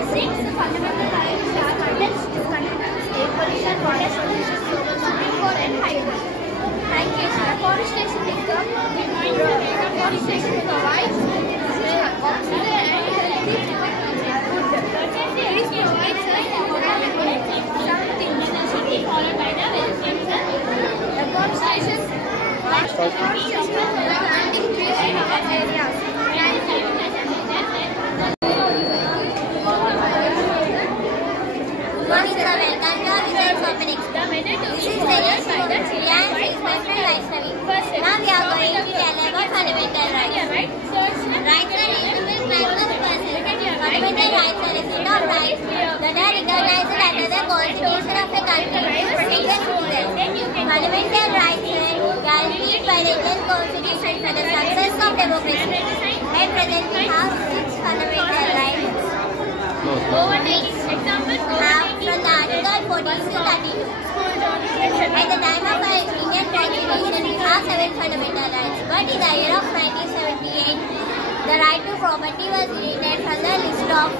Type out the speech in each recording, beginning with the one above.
The six fundamental rights are contents, discontinuous, air pollution, water solution, global warming, coal and hydrogen. Thank you, sir. Forestation income. Forestation provides oxygen and healthy food. Trees provides something followed by the vegetation. Deforestation and increase in urban areas. Welcome to our Visuals Open Experiment. This is Tejas and it's my friend Vaishnavi. Now we are going to tell about fundamental rights. Rights are reasonable class of persons. Fundamental rights are a set of rights that are recognized under the Constitution of a country to citizens. Fundamental rights are guaranteed by the Indian Constitution for the success of democracy. At present, we have 6 fundamental rights. From the Article 14 to 32. At the time of our Indian Constitution, we have 7 fundamental rights. But in the year of 1978, the right to property was deleted from the list of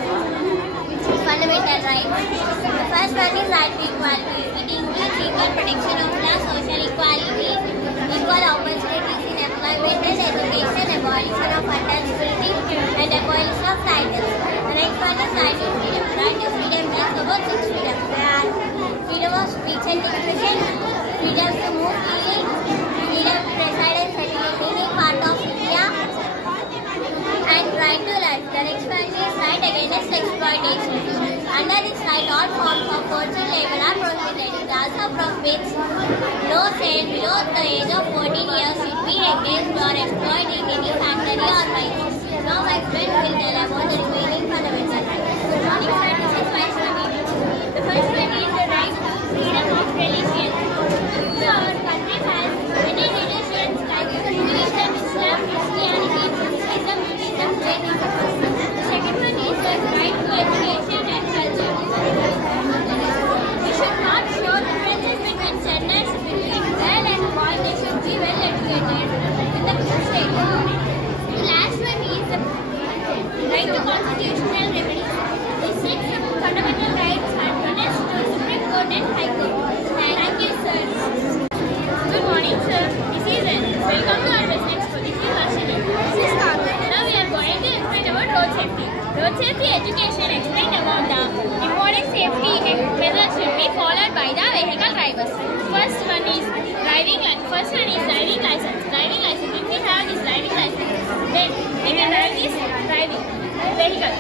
fundamental rights. The first one is right to equality. It includes equal protection of the social equality, equal opportunities in employment and education, abolition of untouchability, and abolition of titles. The next one is right to freedom. Right to freedom means about 6 freedoms. There are freedom of speech and expression, freedom to move freely, freedom to reside and settle in any part of India, and right to life. The next one is right against exploitation. Under this right, all forms of forced labor are prohibited. It also prohibits no child below the age of 14 years should be engaged or employed in any factory or mine. Now my friend will tell about the remaining fundamental rights. Good morning, sir. This is Vaishnavi. The first one is the right to freedom of religion. Our country has many religions like Hinduism, Islam, Christianity, Buddhism, Jainism. The second one is the right to education and culture. We should not show differences between genders, between girl and boy. They should be well educated in the state. The last one is the right to constitutional remedies. The 6 fundamental rights are mentioned to Supreme Court and High Court. Thank you, sir. Good morning, sir. This is N. Welcome to our business school. This is Ashini. This is Karthik. Now we are going to explain about road safety. Road safety education explained about the important safety measures should be followed by the vehicle drivers. First one is driving license. Driving license. If we have this driving license, then we can drive this driving vehicle.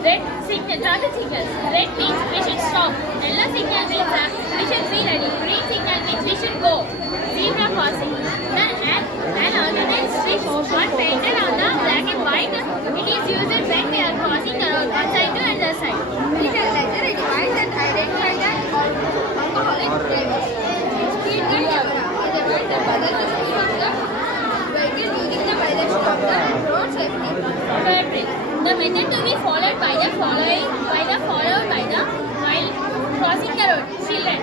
Red signal, traffic signals. Red means we should stop. Yellow signal means we should be ready. Green signal means we should go. Zebra crossing. An alternate strip one painted on the black and white. It is used when we are crossing the road one side to another side. It has a device that identifies the alcoholic drivers. Speed gun camera is a device that measures the speed of the vehicle using the violation of the road safety. Guardrail. The method to be followed by the while crossing the road. Children,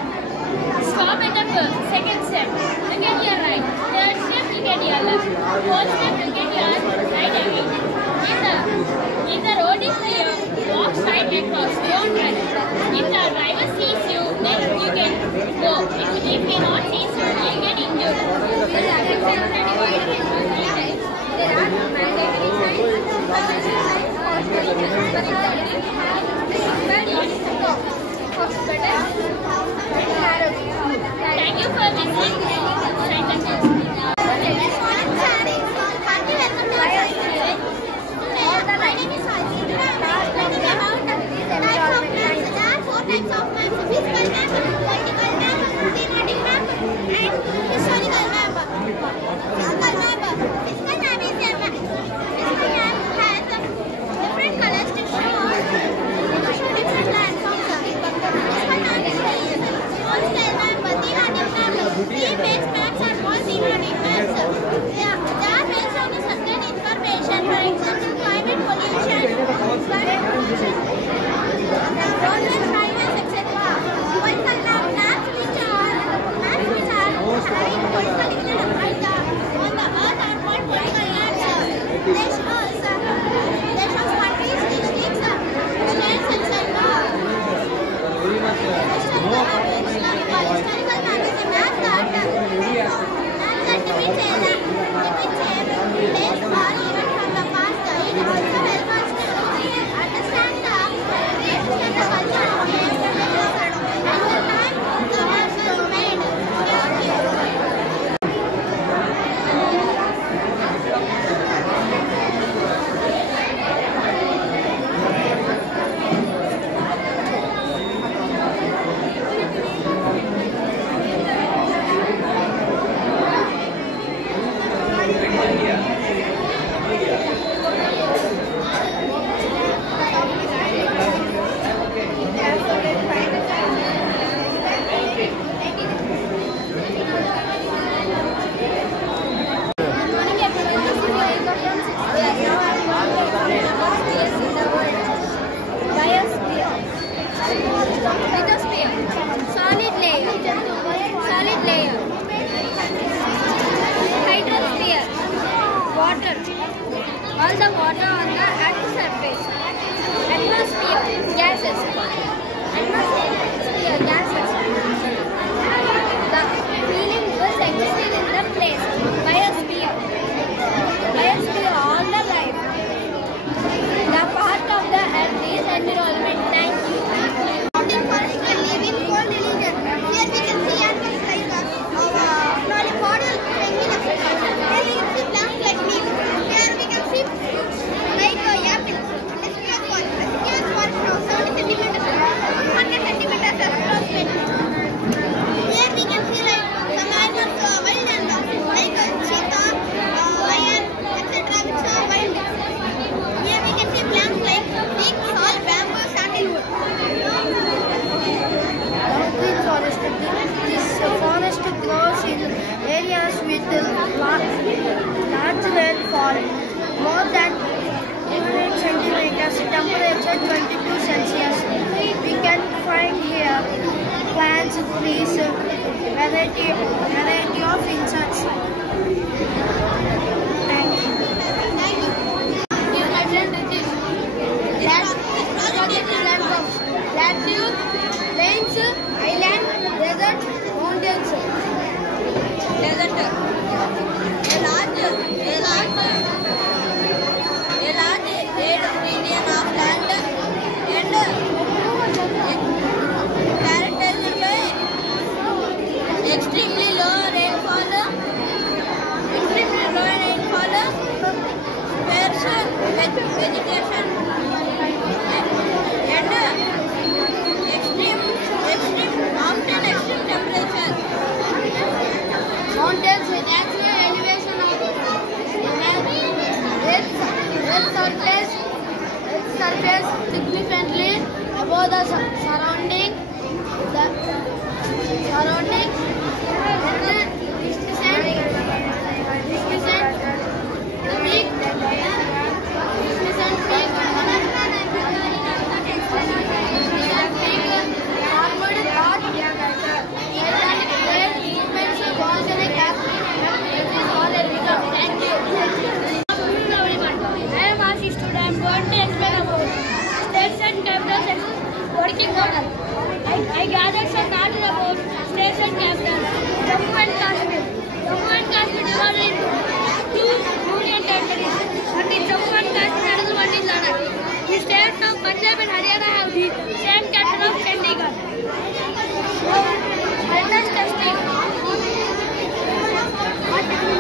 stop at the curb. Second step, look at your right. Third step, look at your left. Fourth step, look at your right again. If the road is clear, walk straight across. Don't run. If the driver sees you, then you can go. If he not sees you, you get injured. There are mandatory signs. Thank you for listening. He makes trees, variety of insects. Thank you. My friend Ritesh. Plateau, plains, island, desert, mountains. Desert. A large region of land and characterized by extremely low rainfall, sparse vegetation, and often extreme temperature. Mountains with natural elevation of Earth's surface significantly above the surrounding working model. I gathered some data about states and capitals. Jammu and Kashmir. Jammu and Kashmir divided into two union territories. One is Jammu and Kashmir, another one is Ladakh. The states of Punjab and Haryana have the same capital of Chandigarh. Let us testing.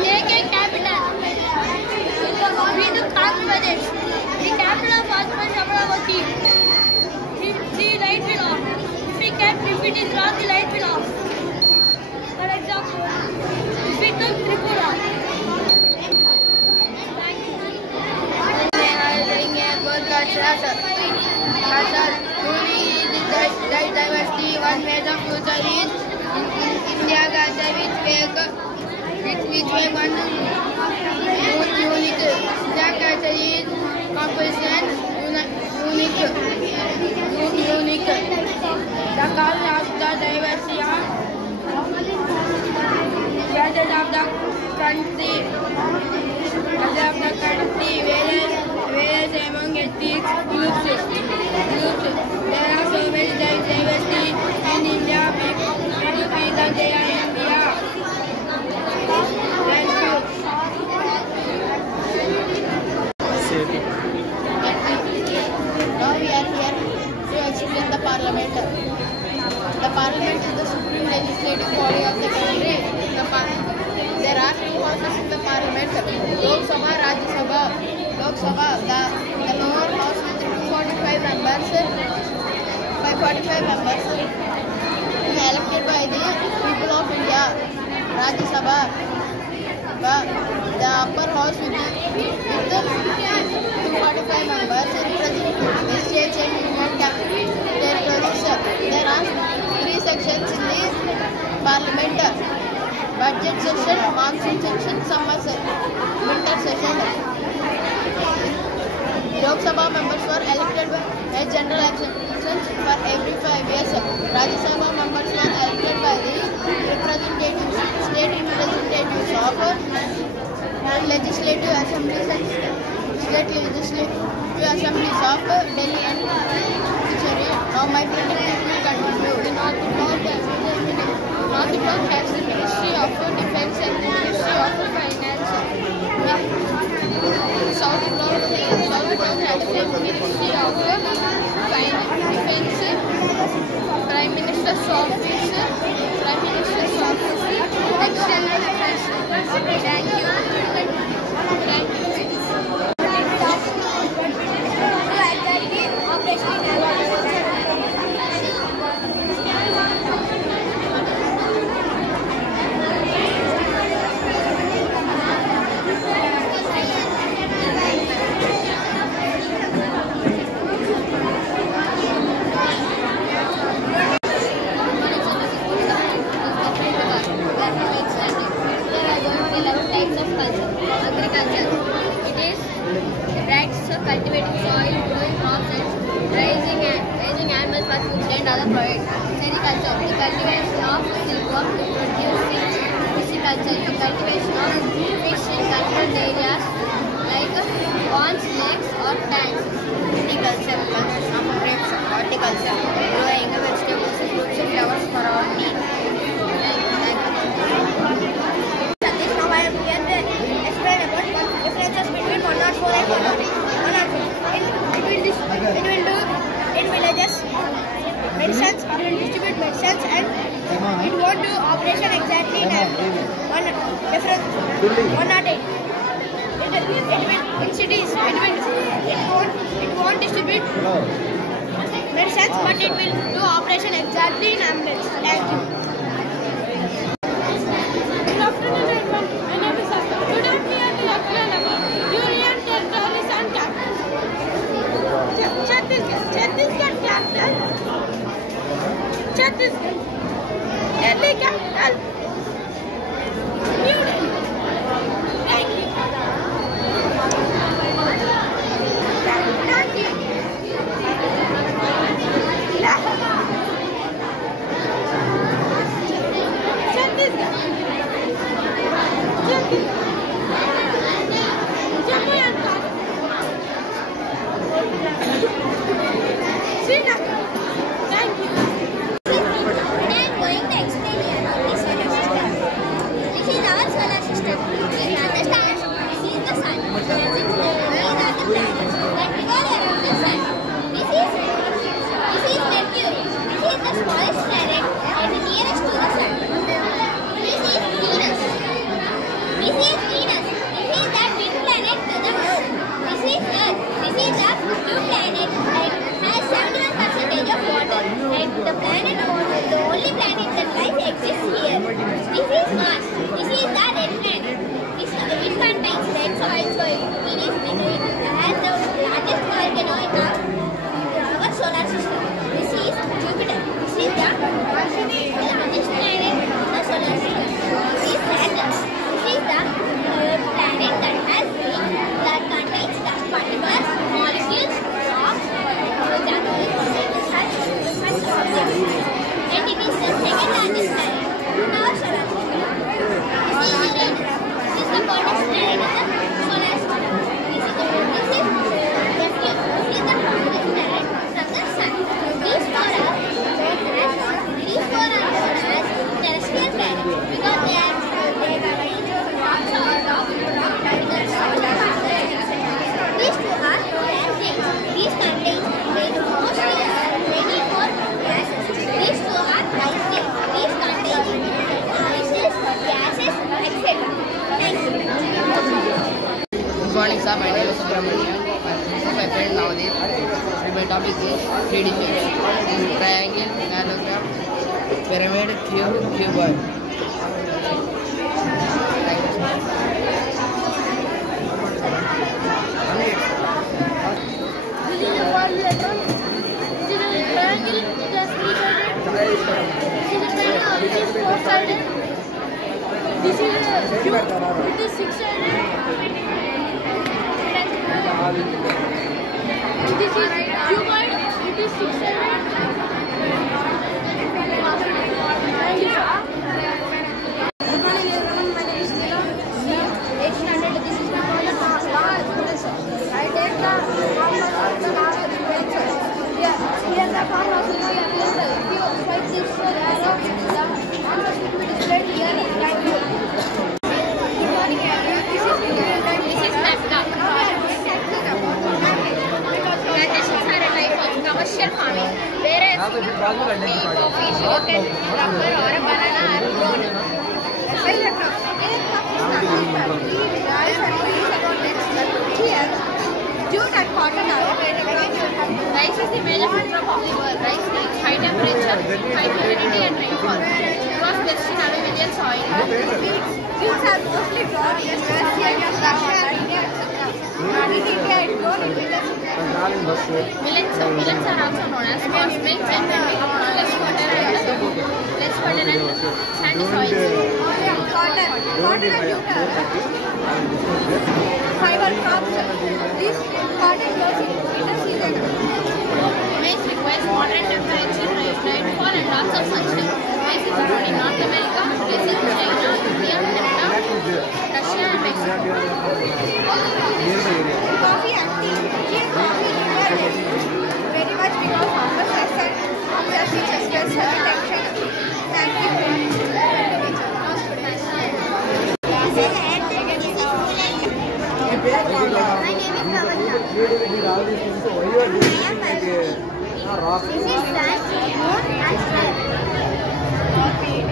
Take a capital. We took Andhra Pradesh. The capital of Andhra Pradesh is Amaravati. The light will off. If it is wrong, the light will off. For example, if we took Tripura. Diversity, one major future is India culture which make one unique. India culture is composition unique. The cause of the diversity of gadgets of the country. Various among ethnic groups. There are so many diversity in India. People feel that they are India. Thank you. Now we are here to explain the Parliament. The Parliament is the supreme legislative body of the country. There are two houses in the Parliament: Lok Sabha, Rajya Sabha. Lok Sabha, the lower house with 245 members, 545 members, elected by the people of India. Rajya Sabha, the upper house with 245 members, representing the states and union territories. There are three sections in the Parliament: budget session, monsoon session, summer winter session. Lok Sabha members were elected by general elections for every 5 years. Rajya Sabha members were elected by the state representatives of legislative assemblies and state legislative assemblies of Delhi and Puducherry. Now my presentation will continue. The North Block has the Ministry of Defence and the Ministry of Finance. South Block has the Ministry of Defence, Prime Minister's Office, External Affairs. Thank you. and other products. Sericulture, the cultivation of silkworm to produce silk. Pisciculture, the cultivation of fish in controlled areas like ponds, lakes or tanks. Viticulture, cultivation of grapes. Horticulture, growing vegetables, fruits, flowers for our needs. Now I am here to explain about differences between 104 and 108. 104. It will do in villages medicines, it will distribute medicines, and it won't do operation exactly in one different 108. In cities, it won't distribute medicines, but it will do operation exactly in ambulance. Thank you. Good afternoon everyone, my name is Asta. Today we are to explain about Union Territories and Capitals. Chhattisgarh capital. Chhattisgarh. Delhi capital. New Delhi. Thank you. The planet Earth is the only planet that life exists here. This is Mars. This is the red planet. It contains red soil, so it has the largest volcano in our solar system. This is Jupiter. This is the largest planet in the solar system. This is Saturn. This is the planet that has rings that contains dust particles, molecules of such objects. And it is the second largest planet in our solar system. This is Uranus. This is the hottest planet in the solar system. This is Neptune. This is the farthest planet from the sun. These four are known as terrestrial planets because they are rocks or rock particles. These two are planets. These contain many more gases. These two are ice giants. These contain ices, gases, etc. Thank you. Good morning, sir. My name is Subramanian. This is my friend Navadeep. And my topic is 3D shapes: triangle, parallelogram, pyramid, cube, cuboid. Thank you. This is a quadrilateral. This is a triangle. It has three sided. This is a triangle. This is four sided. This is a cube. It is six sided. This is cuboid. It is six sided. Thank you, sir. Good morning everyone, my name is Neela. 1800, this is my exponential. I take the formula of the law of exponential. Here the formula of the law of exponential. If you swipe this arrow, the answer will be displayed here in right view. Good morning everyone, this is Neela. This is Nafta. Plantations are a type of commercial farming, whereas tea, coffee, sugarcane, rubber or a banana are grown. Here, jute and cotton are Rice is the major food crop of the world. Rice needs high temperature, high humidity and rainfall. It was best in alluvial soil. Beans are mostly grown in Russia, India, etc. Not in India, it's grown in villages. Millets are also known as coarse mills and can become on less fertile and sandy soils. Cotton and jute fiber crops. This cotton grows in winter season. Maize requires moderate temperature, This is sun, moon and star.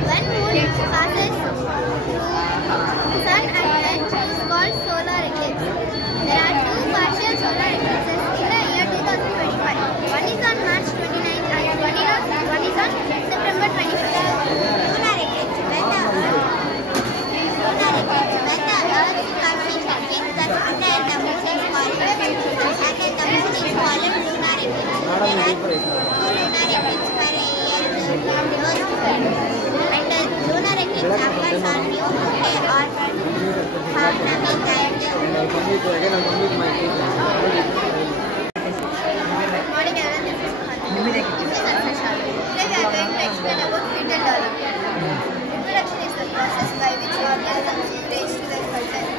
When moon passes through sun and earth is called solar eclipse. There are two partial solar eclipses in the year 2025. One is on March 29th and one is on September 25th. Lunar eclipse. When the earth becomes with the sun and the moon is called lunar eclipse. There are two lunar eclipses per a year. When the lunar eclipse occurs on New Moon Day or Purnami time. Good morning everyone, this is Khani. This is Akshay. Today we are going to explain about fetal development. Reproduction is the process by which organisms raise to their fertile.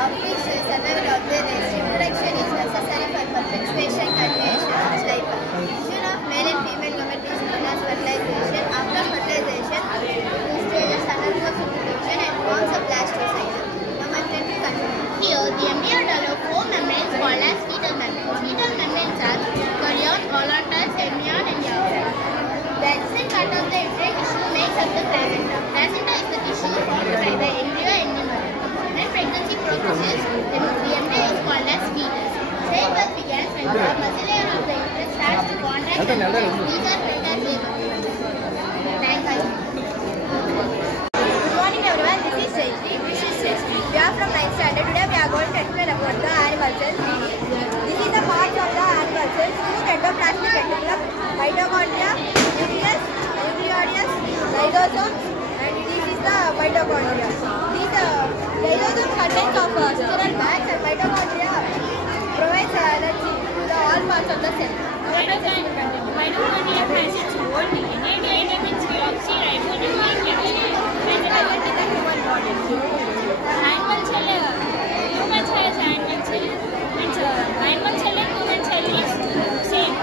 Of which survival of their race, reproduction is necessary for perpetuation, continuation of life. Fusion of male and female gamete is known as fertilization. After fertilization, two stages undergo reproduction and forms a blastocyst. Now my friend will continue. Here, the embryo develops four membranes called as fetal membranes. Fetal membranes are chorion, volatiles, amnion, and yavia. The extant part of the embryo tissue makes up the placenta. Placenta is the tissue formed by the embryo and the mother. When pregnancy progresses, the embryo is called as fetus. Childbirth begins when the muscle layer of the uterus starts to contract and relax. These are called as labor. Thank you. Good morning everyone, this is Sejri. We are from 9th standard. Today we are going to explain about the animal cells. This is the parts of the animal cells. Two endoplasmic reticulum, mitochondria, nucleus, nucleolus, lysosome, and this is the mitochondria. These lysosome contains of sterile bags and mitochondria provides energy to the all parts of the cell. Mitochondria has its own DNA, vitamins, deoxyribonucleic acid, and the human body. Animal cell, human cell is animal cell, and animal cell and human cell is same.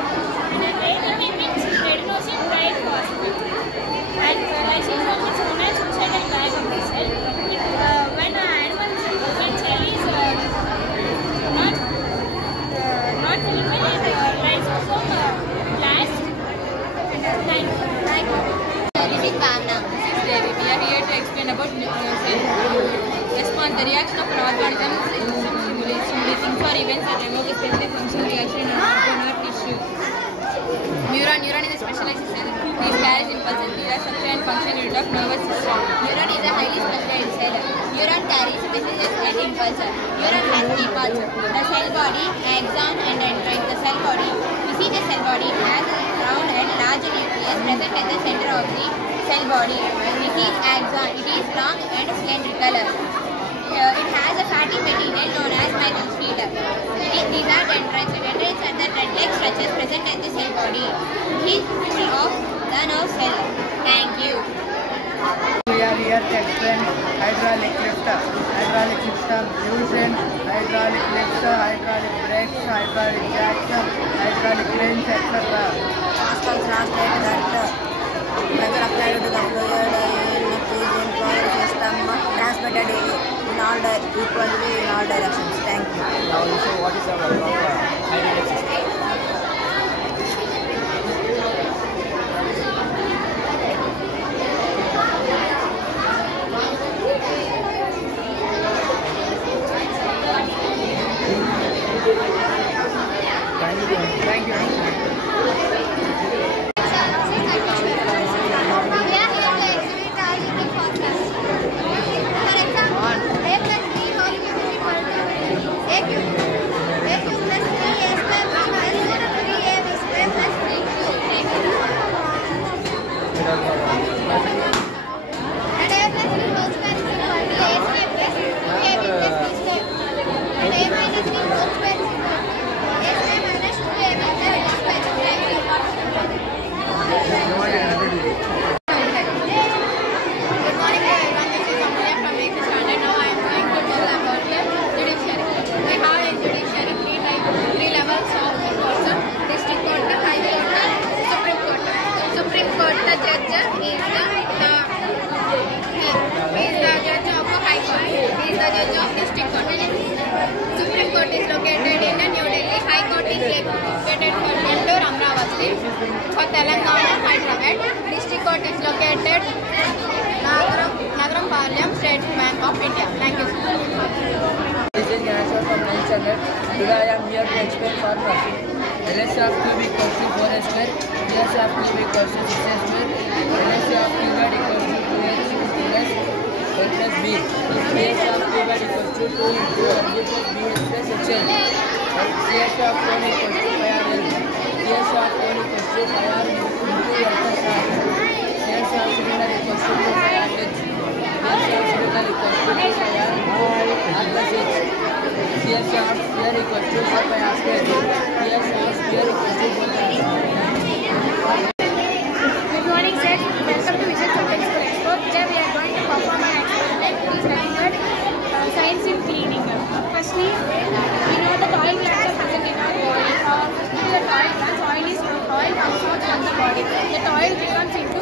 And ADP means adenosine triphosphate. And lysosome is known as suicidal bag of the cell. When an animal cell is not human, lysosome lasts. Thank you. This is Bhavna. We are here to explain about cell response. The reaction of an organism is stimulating for events that evoke a specific function reaction in our tissue. Neuron is a specialized cell. These carries impulses, these are structure and function unit of nervous system. Neuron is a highly specialized cell. Neuron carries messages and impulses. Neuron has three parts: the cell body, axon, and dendrite. The cell body. We see the cell body has a round and large nucleus present at the center of the cell body. This is axon. It is long and cylindrical. It has a fatty material known as mitochondria. These are dendrites. The dendrites are the thread-like structures present at the cell body. This is of the nerve cell. Thank you. We are here to explain hydraulic lift, hydraulic system used in hydraulic lifts, hydraulic brakes, hydraulic jacks, hydraulic cranes, etc. Pascal translate that pressure applied to the fluid is in flow system transmitted in all equally in all directions. Thank you. Now you say what is the work of hydraulic system? Thank you. A cube plus 3a square plus to explain formulas. LHC of cube equals to 4a square. LHC of cube equals to 6a square. LHC of cube equals to 2a plus a plus b. LHC of cube equals to 2 into ab plus bh plus hn. CH of cone equals to 5r. CH of cone equals to 5r into l plus r. CH of cylinder equals to 2πr h. CH of cylinder equals to 2πr r plus h. CH of sphere equals to 4πr square. CH of sphere equals to 4πr square. Good morning, sir. Welcome to Vision Subject School Expo. Today we are going to perform an experiment. It is nothing but science in cleaning. Firstly, we know the oil glands are present in our body. Firstly, the oil glands, oil comes out from the body. The oil becomes into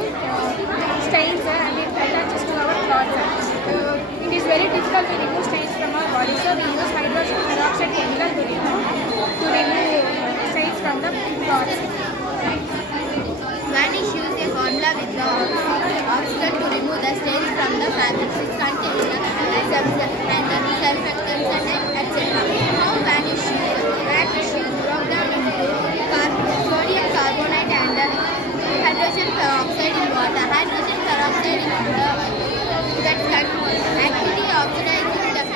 stains and it attaches to our clothes. It is very difficult to remove stains from our body, so we use hydrogen peroxide chemical to remove stains from the clothes. Vanish use a formula with the oxygen to remove the stains from the fabrics which contain the enzymes and the surfactants and etc. How Vanish use broke down into sodium carbonate and hydrogen peroxide in water. Hydrogen peroxide is that activity oxidizing that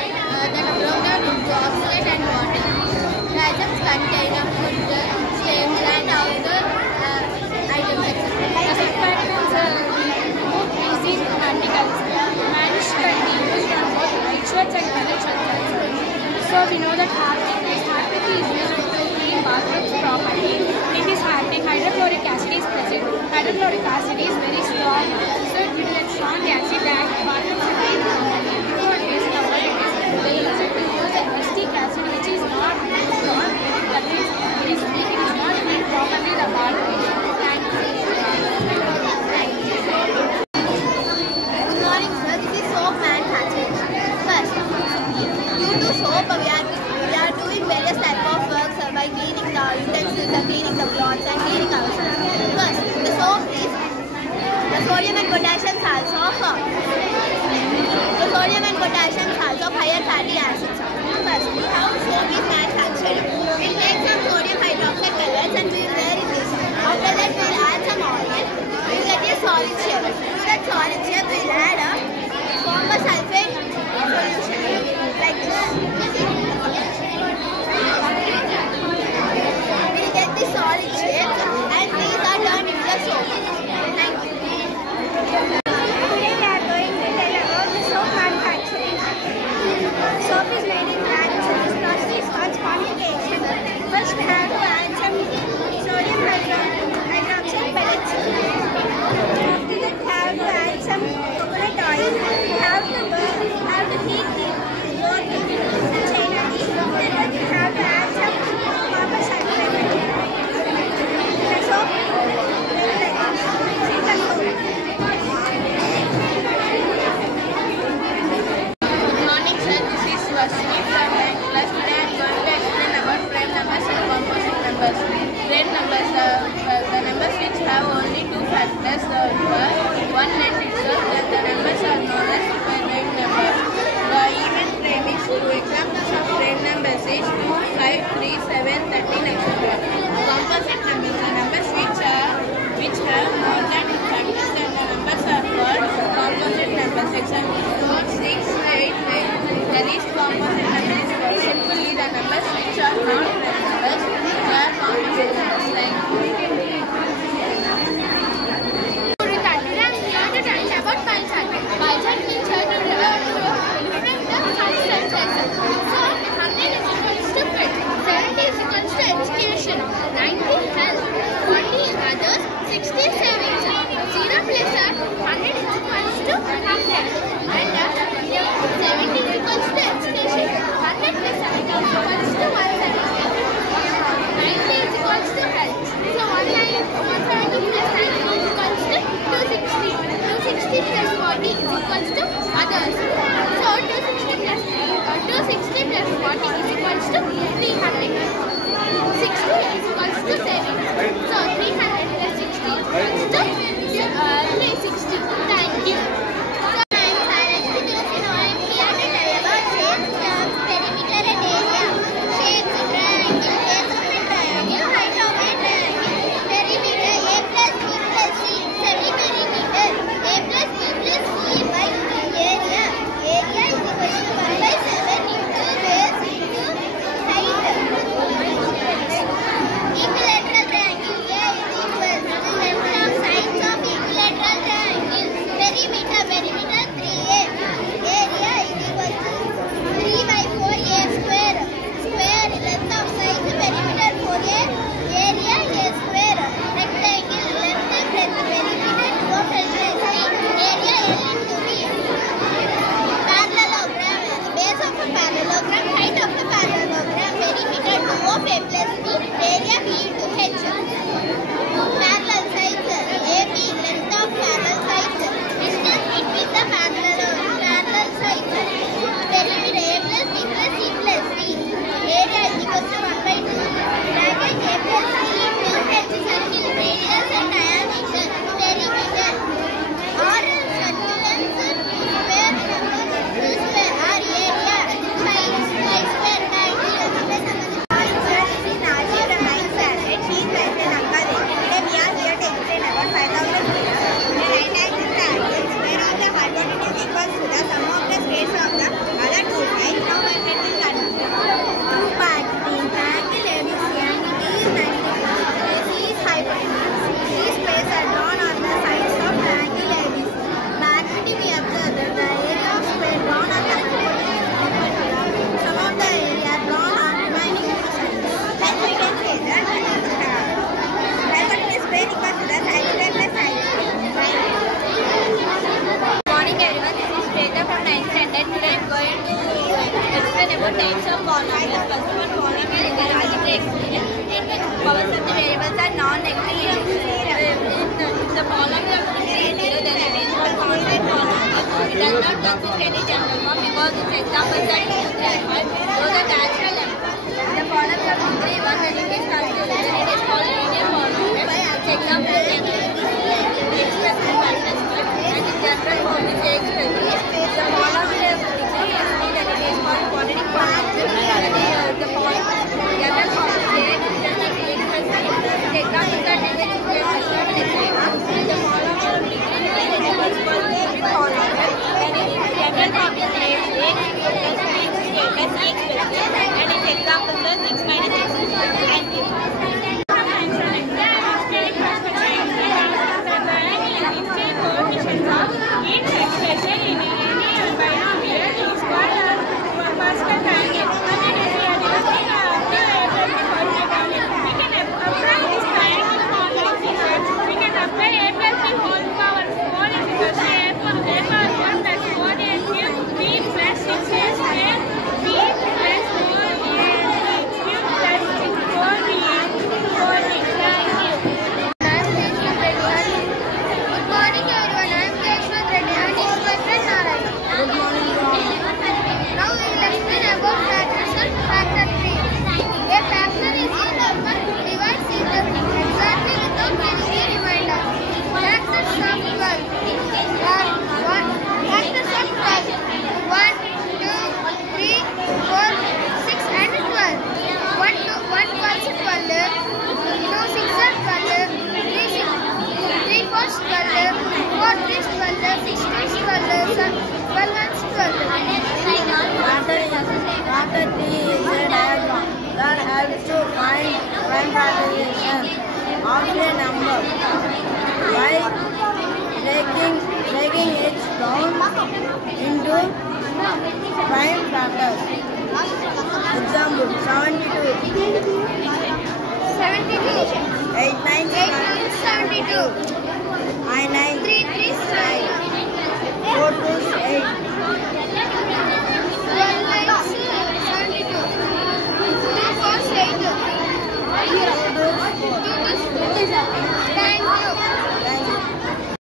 broke down into oxalate and water. The items contain food, stains and polynomial. First one, polynomial is an algebraic expression in which powers of the variables are non-negative. If the polynomial of degree is 0, then it is called constant polynomial. It does not consist any general form because its examples are 2, 3, and 5. Those are natural numbers. The polynomial of degree 1 when it is considered, then it is called linear polynomial. Its example is x plus n minus 1, and its general form is x plus 3. The polynomial of degree is 3, then it is called quadratic polynomial. The general form is x plus 3. Its examples are 2x plus 7, etc. The polynomial of degree 3 is called cubic polynomial. Then its general form is x plus 3 plus x plus 3, and its examples are 6 minus x. Thank you. Chapter 3 is a diagram that helps to find prime factorization of a number by breaking it down into prime factors. Example: 72, 72, 89, 3, 3, 4 to 8. Thank you.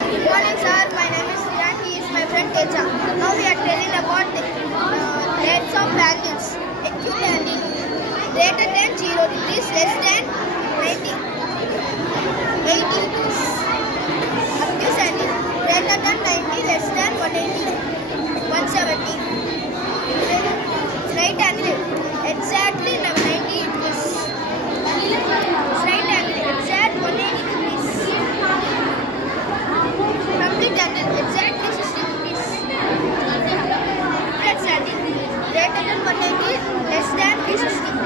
Good morning, sir. My name is Siran. He is my friend Teja. Now we are telling about the rates of angles. Acute angle greater than 0 degrees, less than 90, 80 degrees. Obtuse angle greater than 90, less than 180, 170. Straight angle exactly 90 degrees. Straight angle exact 180 degrees. Complete angle exactly 60 degrees. Flex angle greater than 180, less than 360.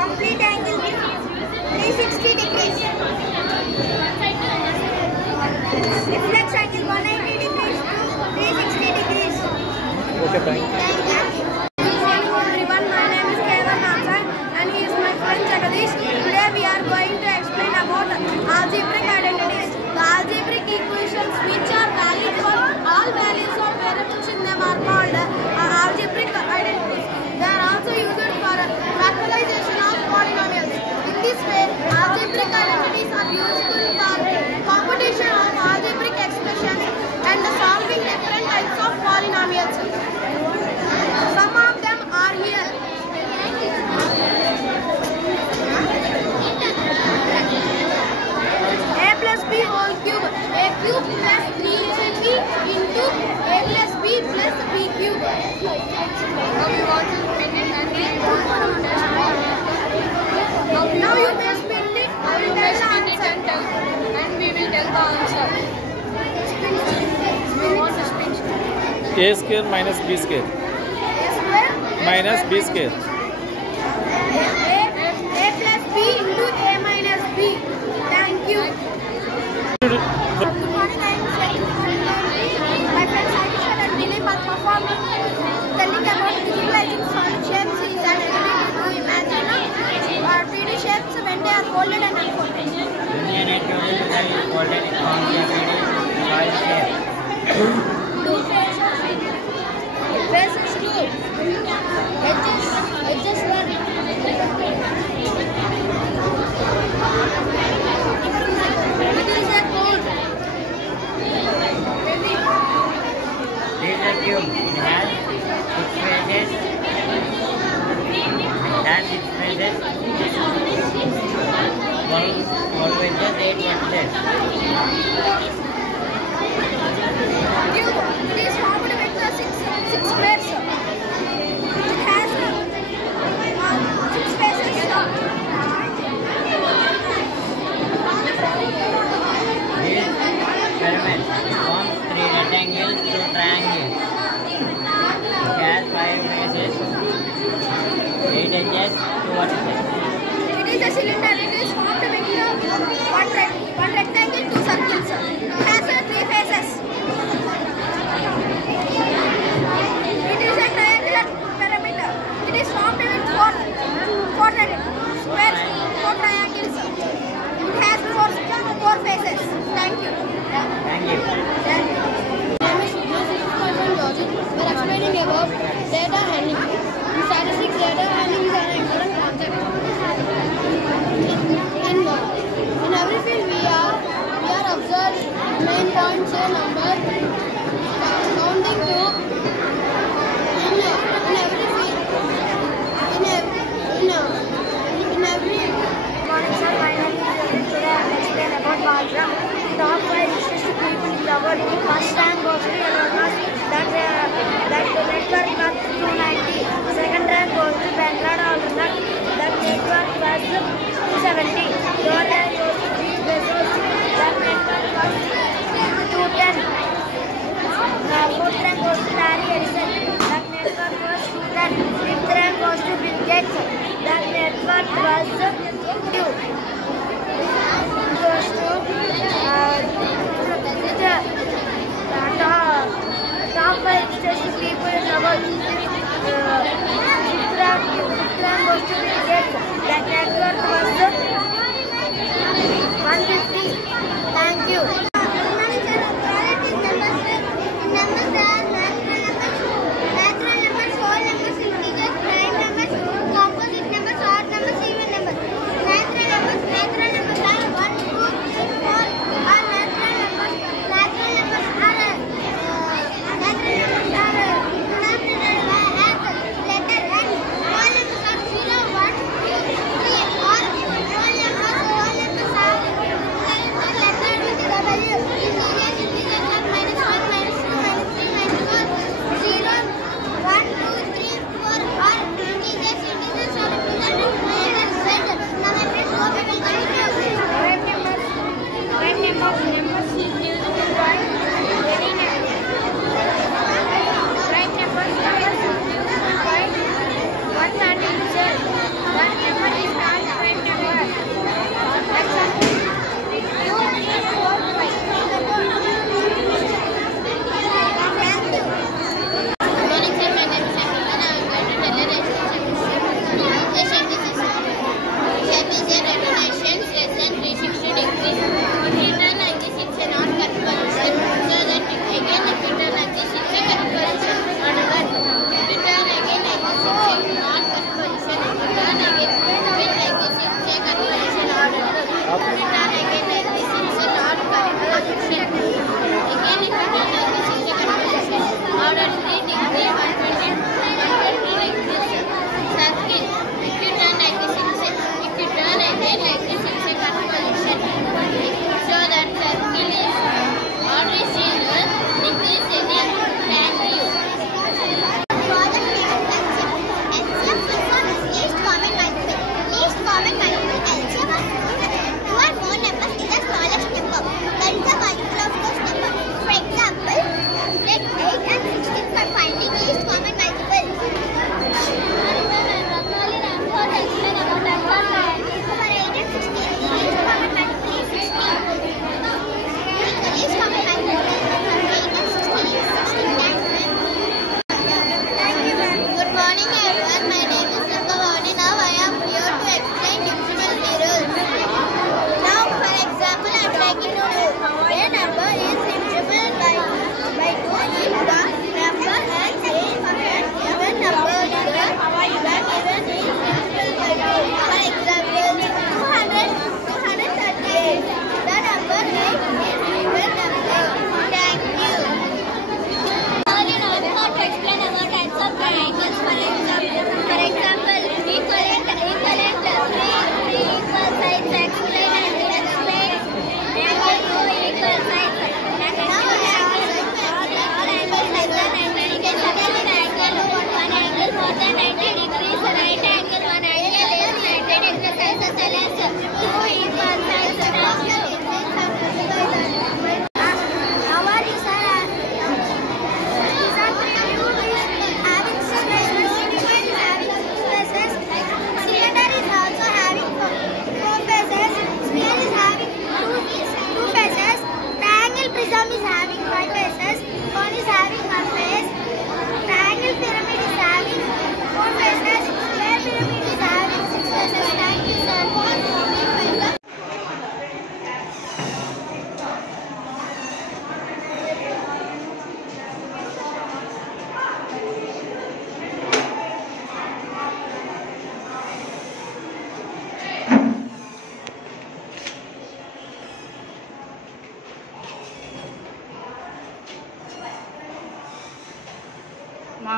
Complete angle 360 degrees. Reflex angle 180 degrees to 360 degrees. Okay, thank you. Thank you. Good morning everyone. My name is Kevan Namsan and he is my friend Jagadish. Today we are going to explain about algebraic identities. The algebraic equations which are valid for all values of variables in them are called algebraic identities. They are also used for factorization of polynomials. In this way, algebraic identities are useful for computation of algebraic expressions and solving different types of polynomials. Some of them are here. A plus b whole cube. A cube plus 3ab into a plus b plus b cube. Now you may spin it. I will tell the answer. And we will tell the answer. A square minus b square A square minus b square. A plus It is a cylinder. It is formed with one rectangle, two circles. It has three faces. It is a triangular pyramid. It is formed with four squares, four triangles. It has four faces. Thank you. Thank you. My name is Georgie. We are explaining about data handling. In statistics, data handling is an important concept. In every field, we are observed main points, number, counting to. In every field, in every. Morning, sir. My name is Georgie. Today I will explain about Bajra. Top 5 richest people in the world. First rank goes to Elon Musk. That net worth was 290. Second rank goes to Bangladesh. That net worth was 270. Third rank goes to Jeff Bezos. That net worth was 210. Fourth rank goes to Larry Ellison. That net worth was 210. Fifth rank goes to Bill Gates. That net worth was 2. Goes to top 5 richest people in the world. Fifth rank goes to Bill Gates. That net worth was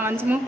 once more.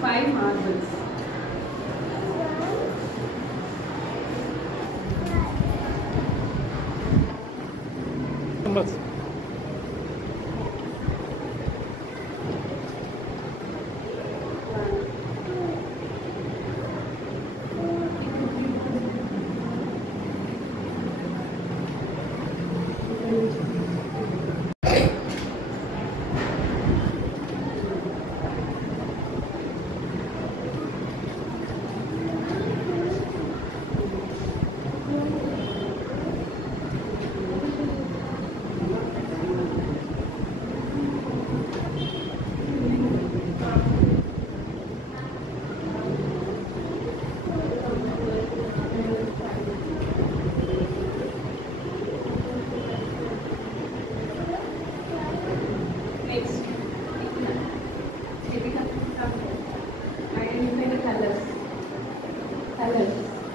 Five marbles. Numbers. Identify the colors.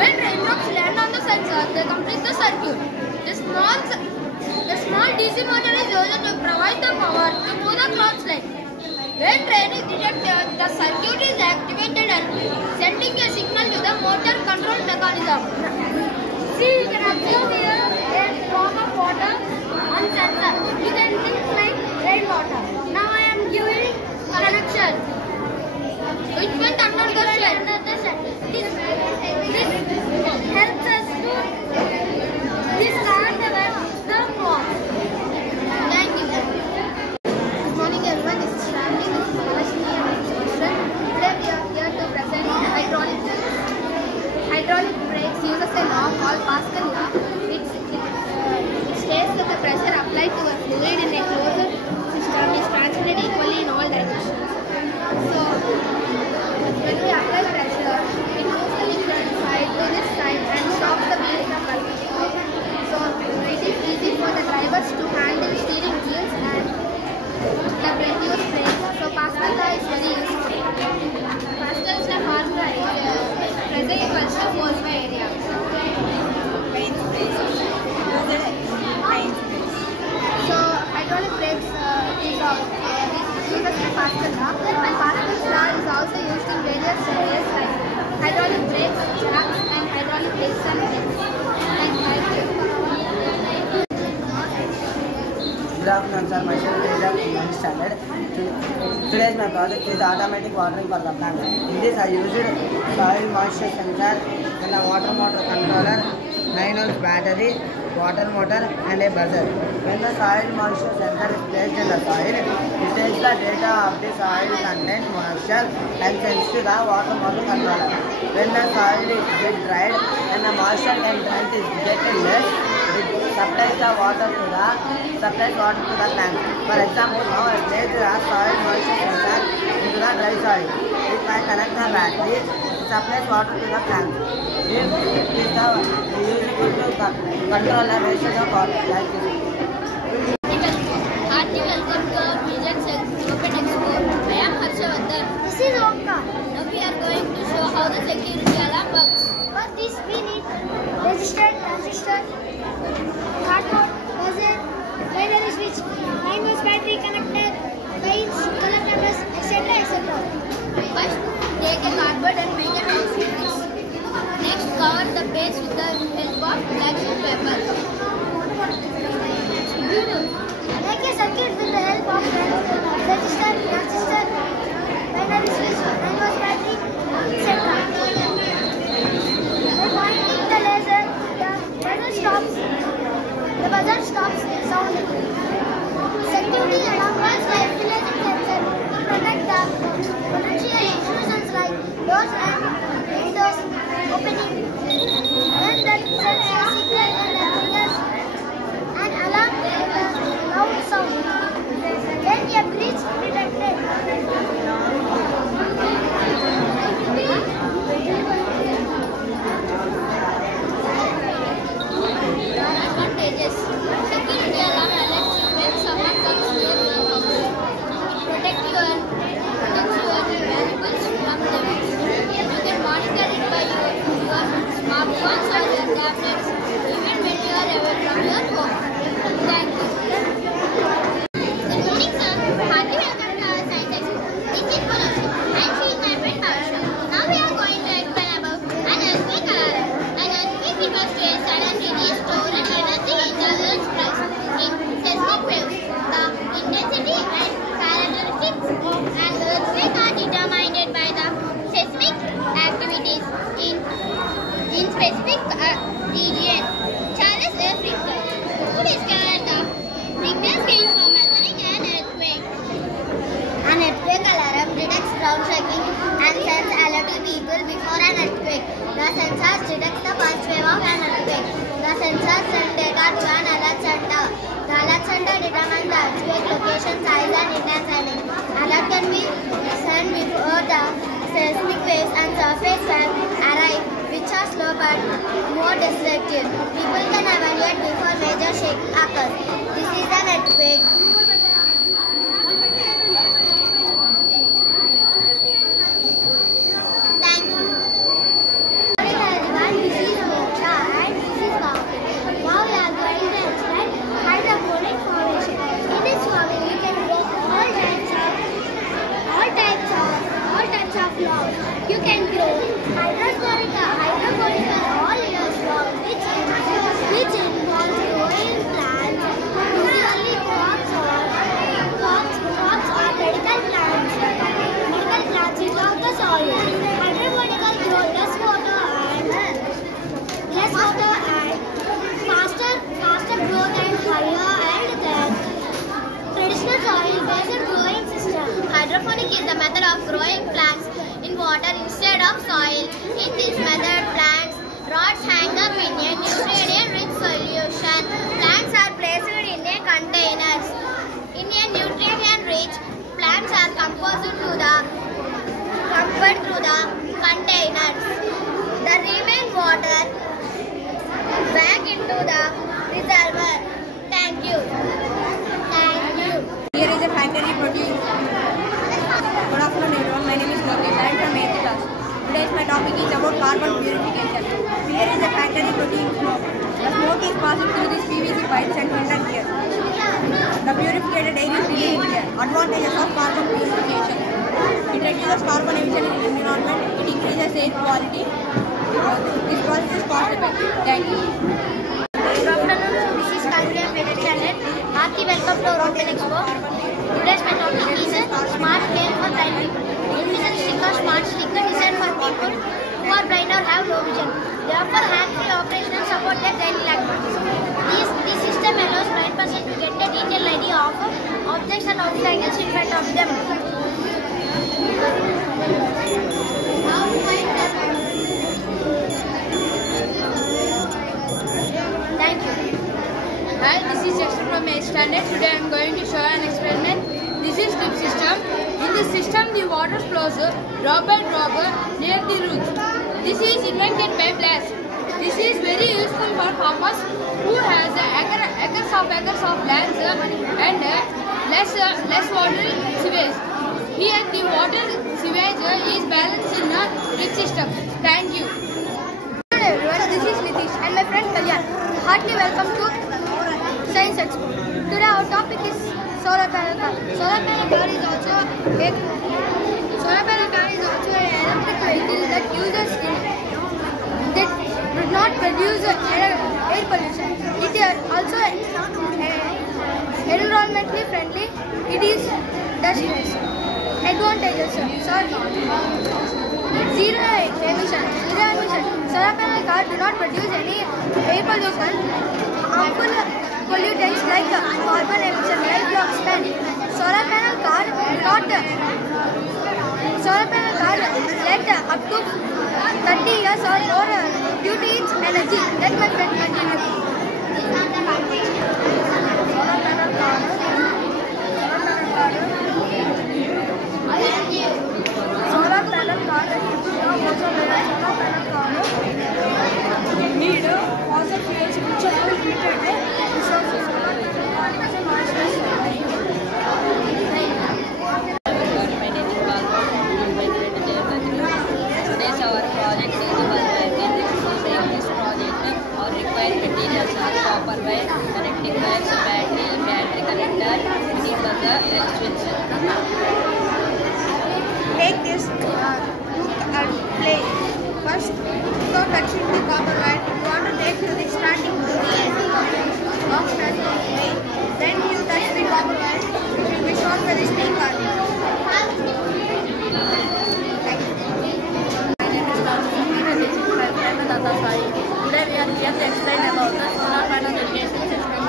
When raindrops land on the sensor, they complete the circuit. The small DC motor is used to provide the power to move the cloth line. When rain is detected, the circuit is activated and sending a signal to the motor control mechanism. See, you can observe here a drop of water on sensor. You can think like rainwater. Now I am giving connection. Which went under the shed. This helps us to discard the cloth. Thank you. Good morning everyone. This is Shravani. This is Kalashini and Susan. Today we are here to present hydraulic brakes uses a law called Pascal law. It states that the pressure applied to a fluid in a closed system is transmitted equally in all directions. So when we apply pressure standard. Today's my project is automatic watering for the plant. In this I used soil moisture sensor and a water motor controller, 9 volts battery, water motor and a buzzer. When the soil moisture sensor is placed in the soil, it takes the data of the soil content moisture and sends to the water motor controller. When the soil is get dried and the moisture content is getting less, it supplies water to the plant. For example, now I place the soil moisture sensor into the dry soil. If I connect the battery, it supplies water to the plant. If it is useful to control the wastage of water. Like this. Horticulture Curve Vision Cells Open Expo. I am Harshavardhan. This is Omkar. Now we are going to show how the security alarm works. For this we need resistor, transistor, cardboard, buzzer, binary switch, 9 volts battery connector, wires, color cameras, etc. etc. First, take a cardboard and make a house with this. Next, cover the base with the help of black sheet paper. Make a circuit with the help of resistor, transistor, binary switch, 9 volts battery, etc. By pointing the laser, the buzzer stops sounding. Security alarm works by utilizing sensor to protect the potential intrusions like doors and windows opening. When the sensor signal and triggers an alarm with a loud sound, then a breach detected. Advantages. Security alarm alerts you when someone comes near your house. Protects your valuables from theft. You can monitor it by your smartphones or your tablets, even when you are away from your home. Thank you. Good morning, sir. Heartily welcome to our science expo. This is Polosi, and she is my friend Parsha. Now we are going to explain about an earthquake alarm. An earthquake refers to a sudden release stored energy in the Earth's crust in seismic waves. The intensity and characteristics of an earthquake are determined by the seismic activities in specific region. Charles F. Richter, who discovered the Richter scale for measuring an earthquake. An earthquake alarm detects ground shaking and sends alert to people before an earthquake. The sensors detect the pulse wave of an earthquake. The sensors send data to an alert center. The alert center determines the earthquake location, size and intensity. Alert can be sent before the seismic waves and surface waves arrive, which are slow but more destructive. People can evaluate before major shake occurs. This is an earthquake. Thank you. Good morning everyone, this is Moksha and this is Bhavani. Now we are going to explain hydroponic formation. In this farming you can grow all types of flowers. You can grow hydroponic all years long, which involves growing plants, usually crops or medical plants without the soil. Hydroponic grow less water and faster growth and higher and than traditional soil-based growing system. Hydroponic is the method of growing plants in water instead of soil. In this method, plants rods hang up in a nutrient-rich solution. Plants are placed in a containers. In a nutrient-rich, plants are composed through the containers. The remaining water back into the reservoir. Thank you. Here is a factory producing. Good afternoon everyone, my name is Lokesh. I am from 8th class. Today's my topic is about carbon purification. Here is a factory producing smoke. The smoke is passed through these PVC pipes and filtered here. The purified air is released here. Advantages of carbon purification. It reduces carbon emission in the environment. It increases air quality. This process is cost effective. Thank you. Good afternoon, this is Kalyan Vedat Channel. Hearty welcome to Open Expo. Today's my topic is smart care for blind people. Vision sticker, smart sticker designed for people who are blind or have low vision. They offer hand-free operation and support their daily activities. This system allows blind persons to get a detailed idea of objects and obstacles in front of them. Thank you. Hi, this is Jackson from 8th standard. Today I am going to show an experiment. This is drip system. In this system, the water flows drop by drop near the roots. This is invented by Blaise. This is very useful for farmers who has acres of lands and less water sewage. Here, the water sewage is balanced in a drip system. Thank you. Hello everyone, this is Nitish and my friend Kalyan. Heartily welcome to Science Expo. Today our topic is solar panel car. Solar panel car is also an electric vehicle that does not produce air pollution. It is also environmentally friendly. It is dustless. Advantages: zero emission. Solar panel cars do not produce any air pollution, harmful pollutants like carbon emission, lifelong span. Solar panel car let up to 30 years or more due to its energy. Let my friend continue. Solar panel car need fossil fuels which have limited resources. Today's our project is working. To make this project, our required materials are copper wire, connecting wires, battery connector, mini buzzer, and switch. Take this and play. First, without touching the copper wire, you want to take to the starting to the ending of transfer play. Then you touch the copper wire, it will be shown by the speaker. My name is Tanushree and this is my friend Tata Sai. Today we are here to explain about the solar panel irrigation system.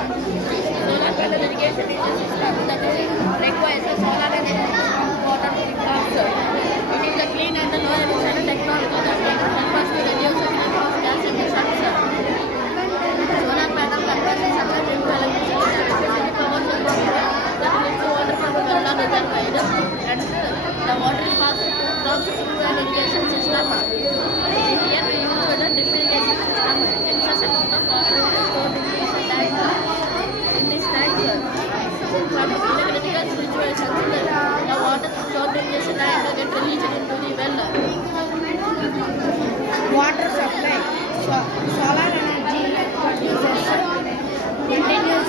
Solar panel irrigation is a system that requires a solar energy from water to the plants. It is a clean and low emission technology that helps us to reduce greenhouse gas emissions. Solar panel converts sunlight into electricity. Electricity powers the pump that lifts water from the well reservoir, and the water is passed through an irrigation system. Here we use the drip irrigation system. Excess amount of water is stored in this tank. From critical situations, the water stored in this tank gets released into the well. Water supply. Solar energy produces continuous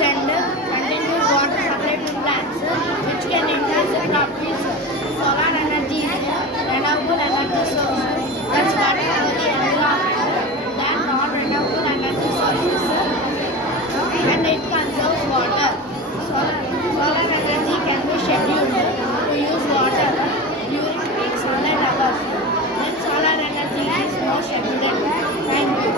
water supply to plants, which can enhance the properties. Solar energy is renewable energy source. That's what the environment than non-renewable energy sources, and it conserves water. Solar energy can be scheduled to use water during peak sunlight hours. When solar energy is more scheduled. Thank you.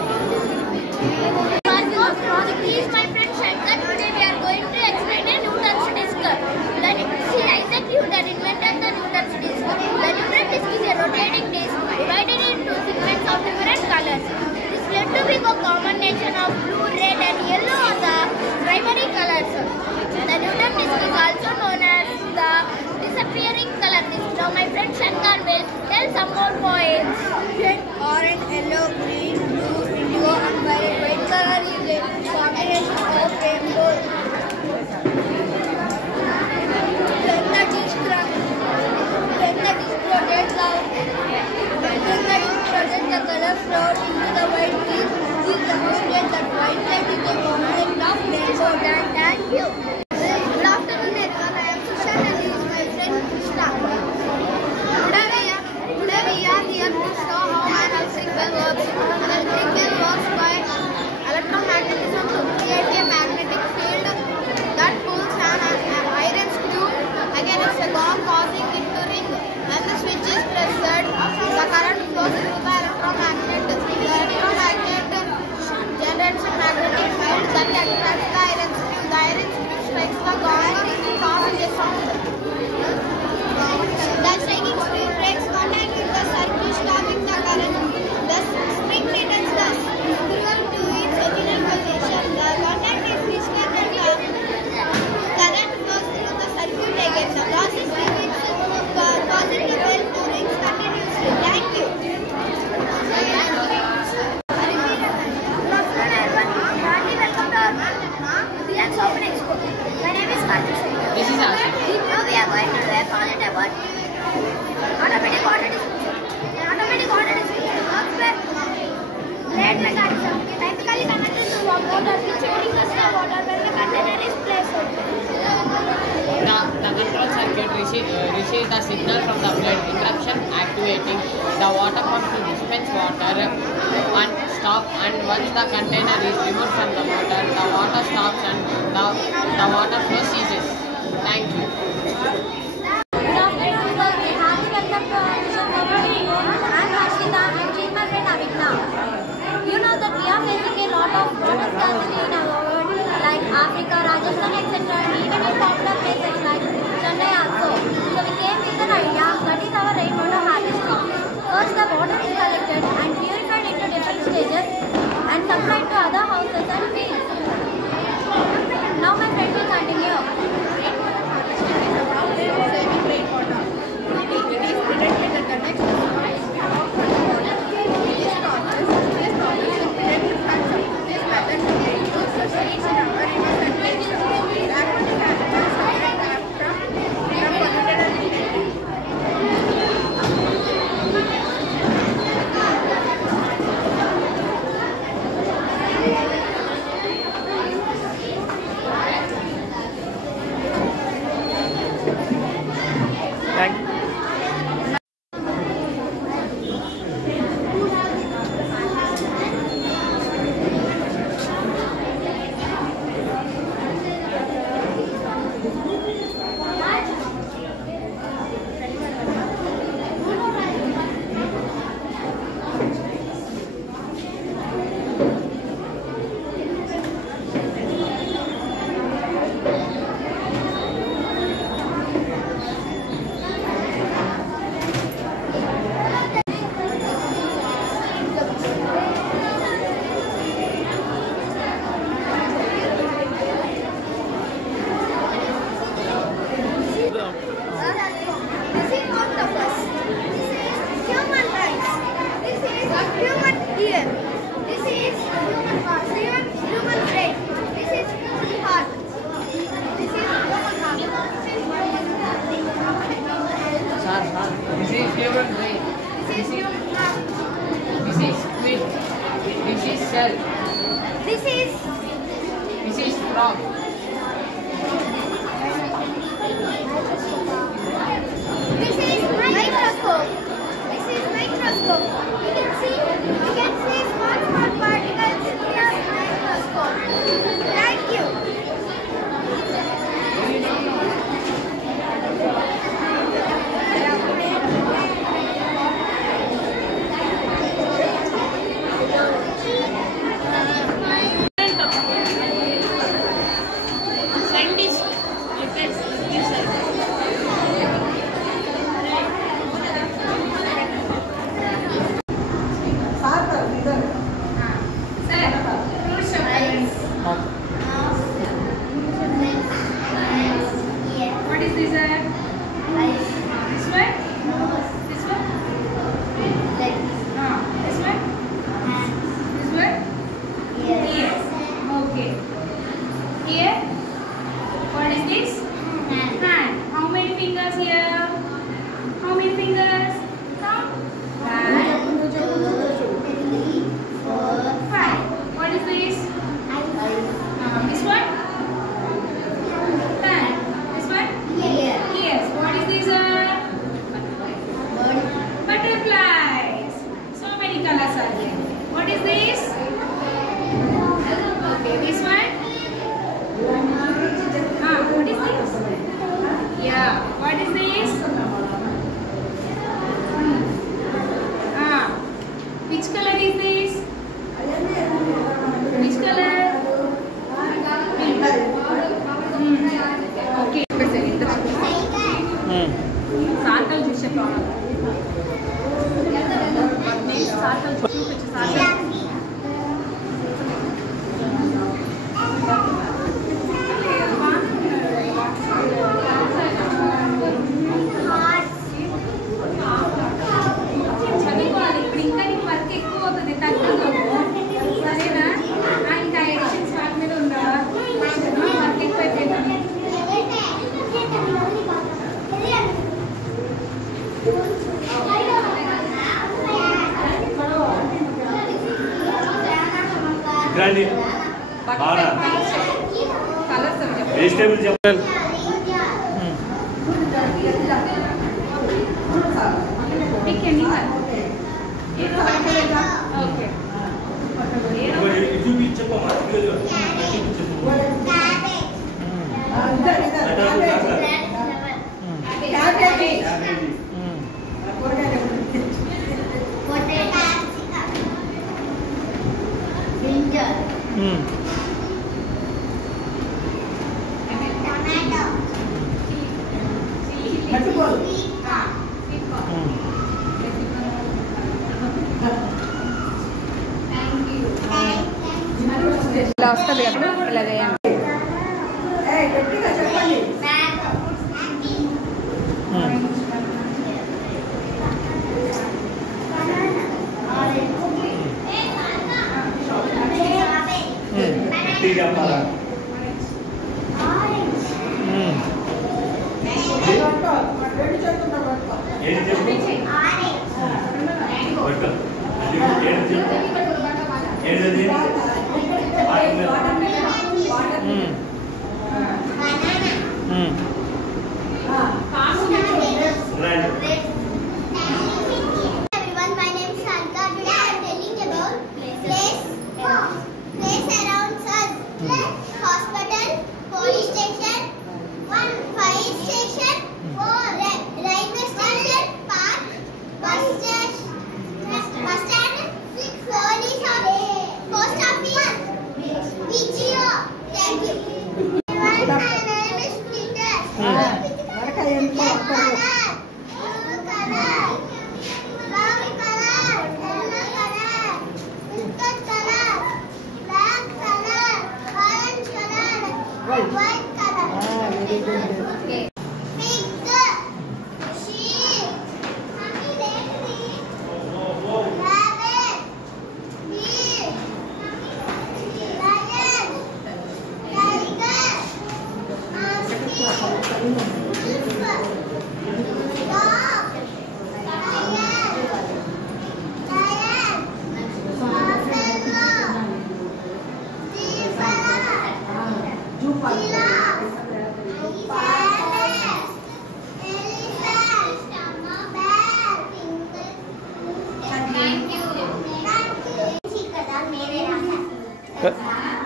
Project is my friend Shankar. Today we are going to explain a Newton's disk. Sir Isaac Newton invented the Newton's disk. The Newton disk is a rotating disk divided into segments of different colors. This led to be a combination of blue, red and yellow are the primary colors. The Newton disk is also known as the disappearing color disk. Now my friend Shankar will tell some more points. Red, orange, yellow, green, blue, indigo and violet. White color is a combination of rainbow. When the disc rotates out, the color flowed into the white disc. This demonstrates that white light is a component of rainbow. Thank you. Good afternoon everyone. I am Sushan and this is my friend Krishna. Today we are here to show how an electric bell works. and mechanism. Typically connected to water, which only the water when the container is placed. The control circuit receives the signal from the flood interruption, activating the water pump to dispense water and stop. And once the container is removed from the motor, the water stops and the water flow ceases. Thank you. Good afternoon, sir. Happy welcome to our show. I'm Harshita and she's my friend Avigna. You know that we are facing a lot of water scarcity in our world, like Africa, Rajasthan, etc. and even in popular places like Chennai also. So we came with an idea, that is our rainwater harvesting. First, the water is collected and purified into different stages and supplied to other houses and fields. Now my friend will continue. Saving rainwater. It is predicted that the next this process will prevent the floods. This method will reduce the streets in our rivers and lakes. The aquatic animals suffer from polluted and infected. Thank you. This is octopus. This is human rights. This is human ear. This is human heart. Human brain. This is human heart. This is human heart. This is human brain. This is human heart. This is squid. This is cell. This is frog. This is microscope. This is microscope. You can see small particles in the microscope. Thank you. గ్రాండి బాగా vegetable చెప్పాలి. ఇలా వస్తుంది కదా ఇలా చేయండి.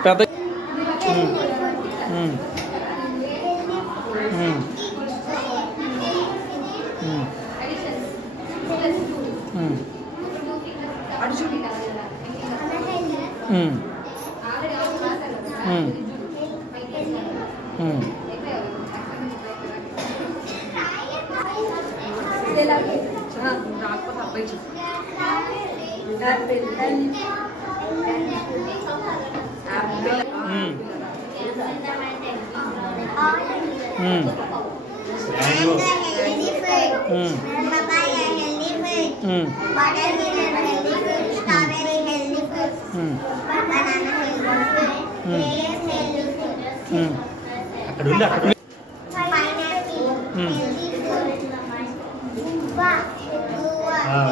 పెద్ద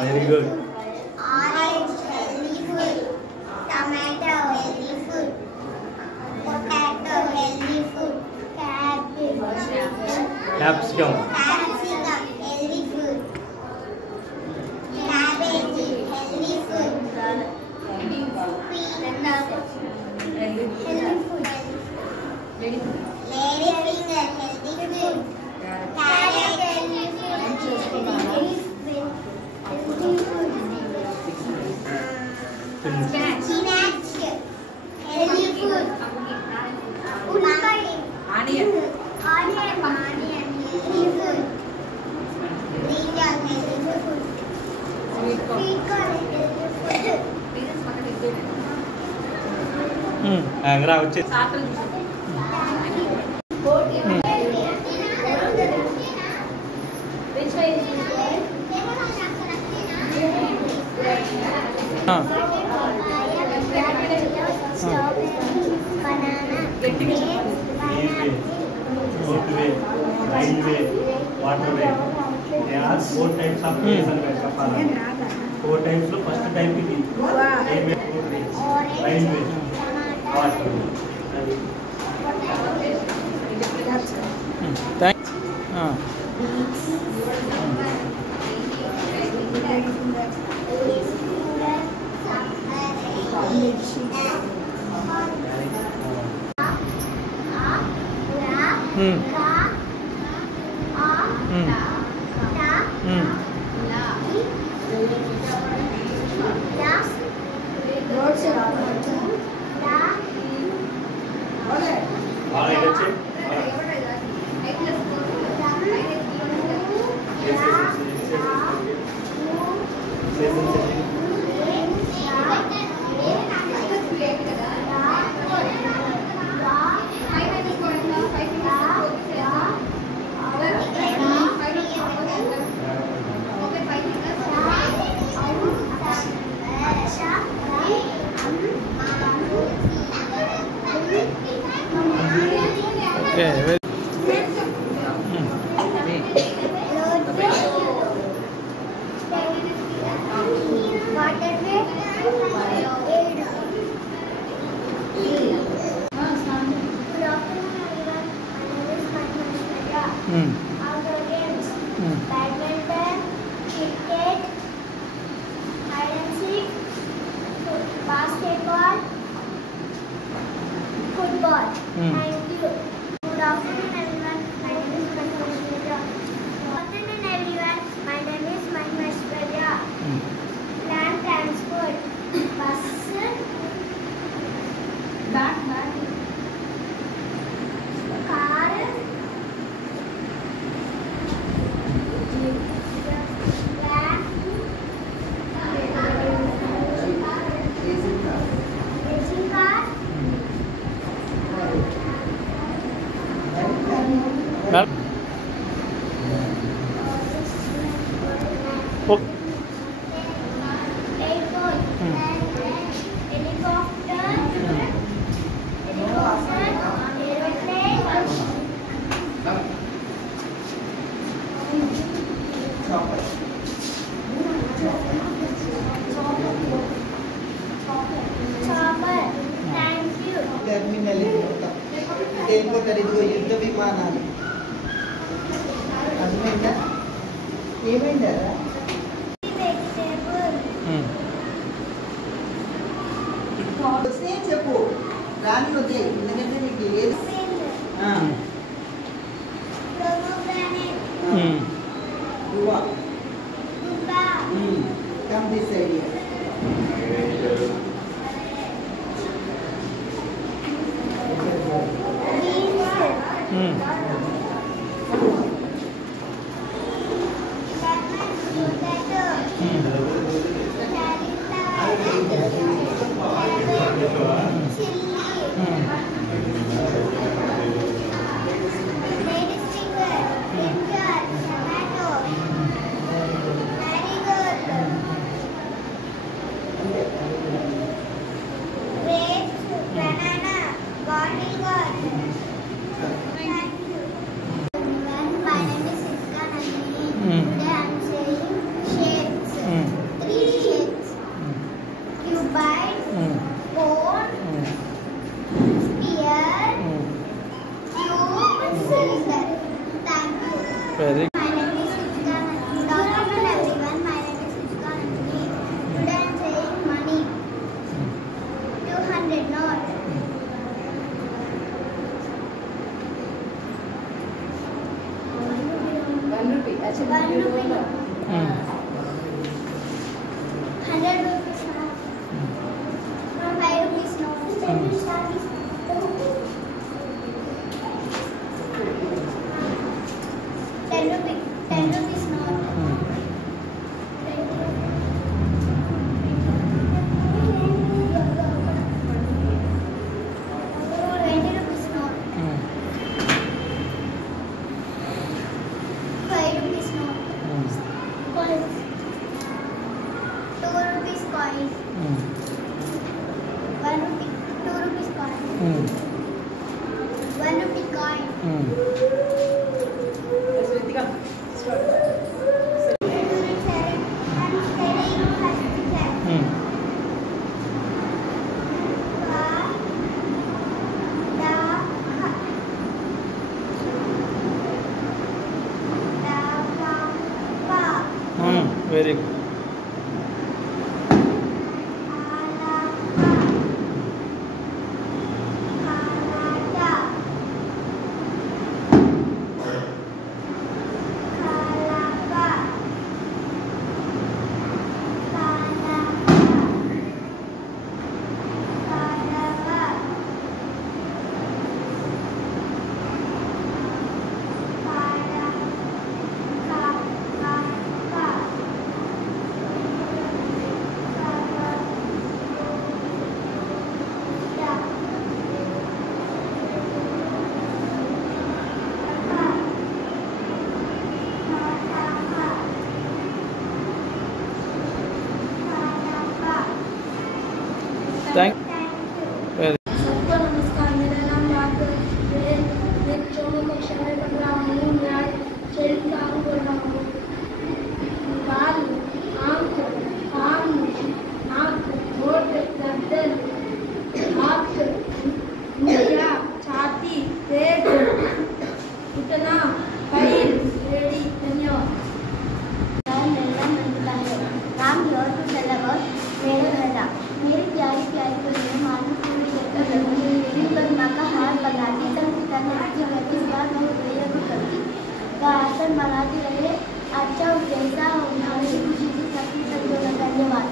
very good. Orange healthy food, tomato healthy food, potato healthy food, capsicum healthy food, cabbage healthy food, lady finger healthy food, carrot healthy food, spinach healthy food, onion healthy food, brinjal healthy food, sweet corn healthy food. రా వచ్చే waterway. There are 4 types of ways and Kapala. 4 types. First type is railway, railway. Thanks. Okay. Outdoor games, badminton, cricket, hide and seek, basketball, football. Thank you. Good afternoon everyone. My name is Maheshwarya. Good afternoon everyone. My name is Maheshwarya. Land transport, bus, car, racing car, Ma'am. Oh. airport, helicopter, chopper. Thank you. Terminal వెళ్ళిపోతారు. ఇదిగో యుద్ధ విమానాలు. అర్థమైందా? ఏమైందా? Vegetable. వస్తే చెప్పు. రాని వద్దే. ఎందుకంటే నీకు ఏది Pomegranate. Guava. Guava. Come this area. Very My name is Sitka Nandini. Good afternoon everyone. My name is Sitka Nandini. Today I am saying money. 200 note. One rupee note. 100 rupees note. 5 rupees note. 10 rupees note. 10 rupees note. 20 rupees note. 5 rupees note. Coins. 2 rupees coin. 1 rupee. 2 rupees coin. 1 rupee coin. Very good. Thank you. सबको नमस्कार। मेरा नाम राघव है। मैं चौथी कक्षा में पढ़ रहा हूँ। मैं आज चैन का अंक बोल रहा हूँ। कान, आंख, कान, नाक, होठ, गर्दन, हाथ, मुंडिया, छाती, पेट, घुटना, पैर, एड़ी। धन्यवाद। मेरा नाम नंदिता है। नाम योर टू टेल अबाउट मेरे घर का। मेरी प्यारी प्यारी बहनें मालूम पूरी लेकर लगूंगी दिन पर माँ का हाथ लगाती संस्कार करती रहती बार बहुत प्रिय को करती वह आसन बनाती रहे अच्छा और जैसा होना उसे खुशी से सबकी संजोना। धन्यवाद।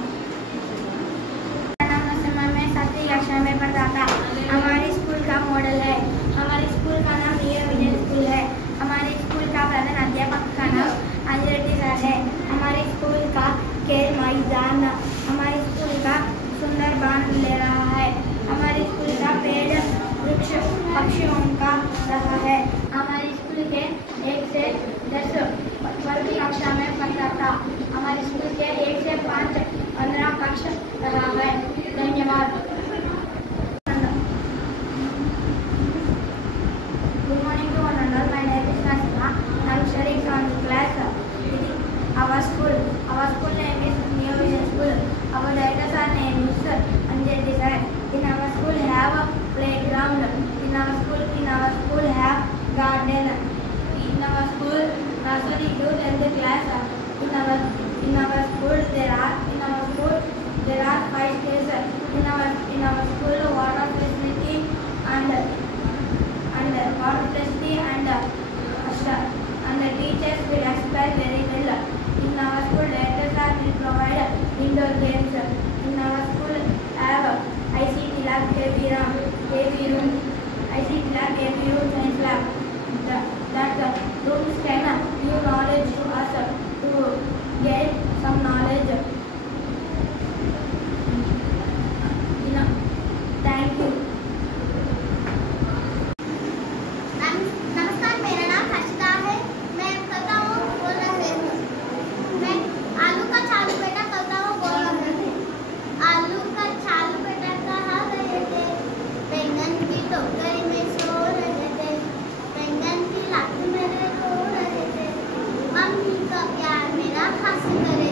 मैं सातवीं कक्षा में पढ़ता था। हमारे स्कूल का मॉडल है। हमारे स्कूल का नाम नीरव विजय स्कूल है। हमारे स्कूल का प्रधान अध्यापक का नाम अंजलि सर है। हमारे स्कूल का खेल मैदान हमारे स्कूल का सुंदर बांध ले रहा है। हमारे स्कूल का पेड़ वृक्ष पक्षियों का रहा है। हमारे स्कूल के 1 से 10 वर्ग कक्षा में पढ़ता था। हमारे स्कूल के 1 से 5 15 कक्षा रहा है। धन्यवाद। Good morning to one and all. My name is Nasima. I am studying from class. Our school name is New Vision School. Our directors are named Mr. Anjali sir. In our school have a playground. In our school have garden. In our school nursery to 10th class. In our school there are 5 days. In our school water facility and the teachers will explain very well. In our school directors will provide indoor games. In our school have ICT lab, KV room, ICT lab, KV room, science lab. That rooms can give knowledge to us to get some knowledge. Thank you. नमस्कार। मेरा नाम हर्षिता है। मैं करता हूँ बोल रहे हूँ। मैं आलू का चालू बेटा करता हूँ बोल रहे थे। आलू का चालू बेटा कहाँ गए थे? बैंगन की टोकरी में सो रहे थे। बैंगन की लाठी में रो रहे थे। मम्मी का प्यार मेरा हंस करे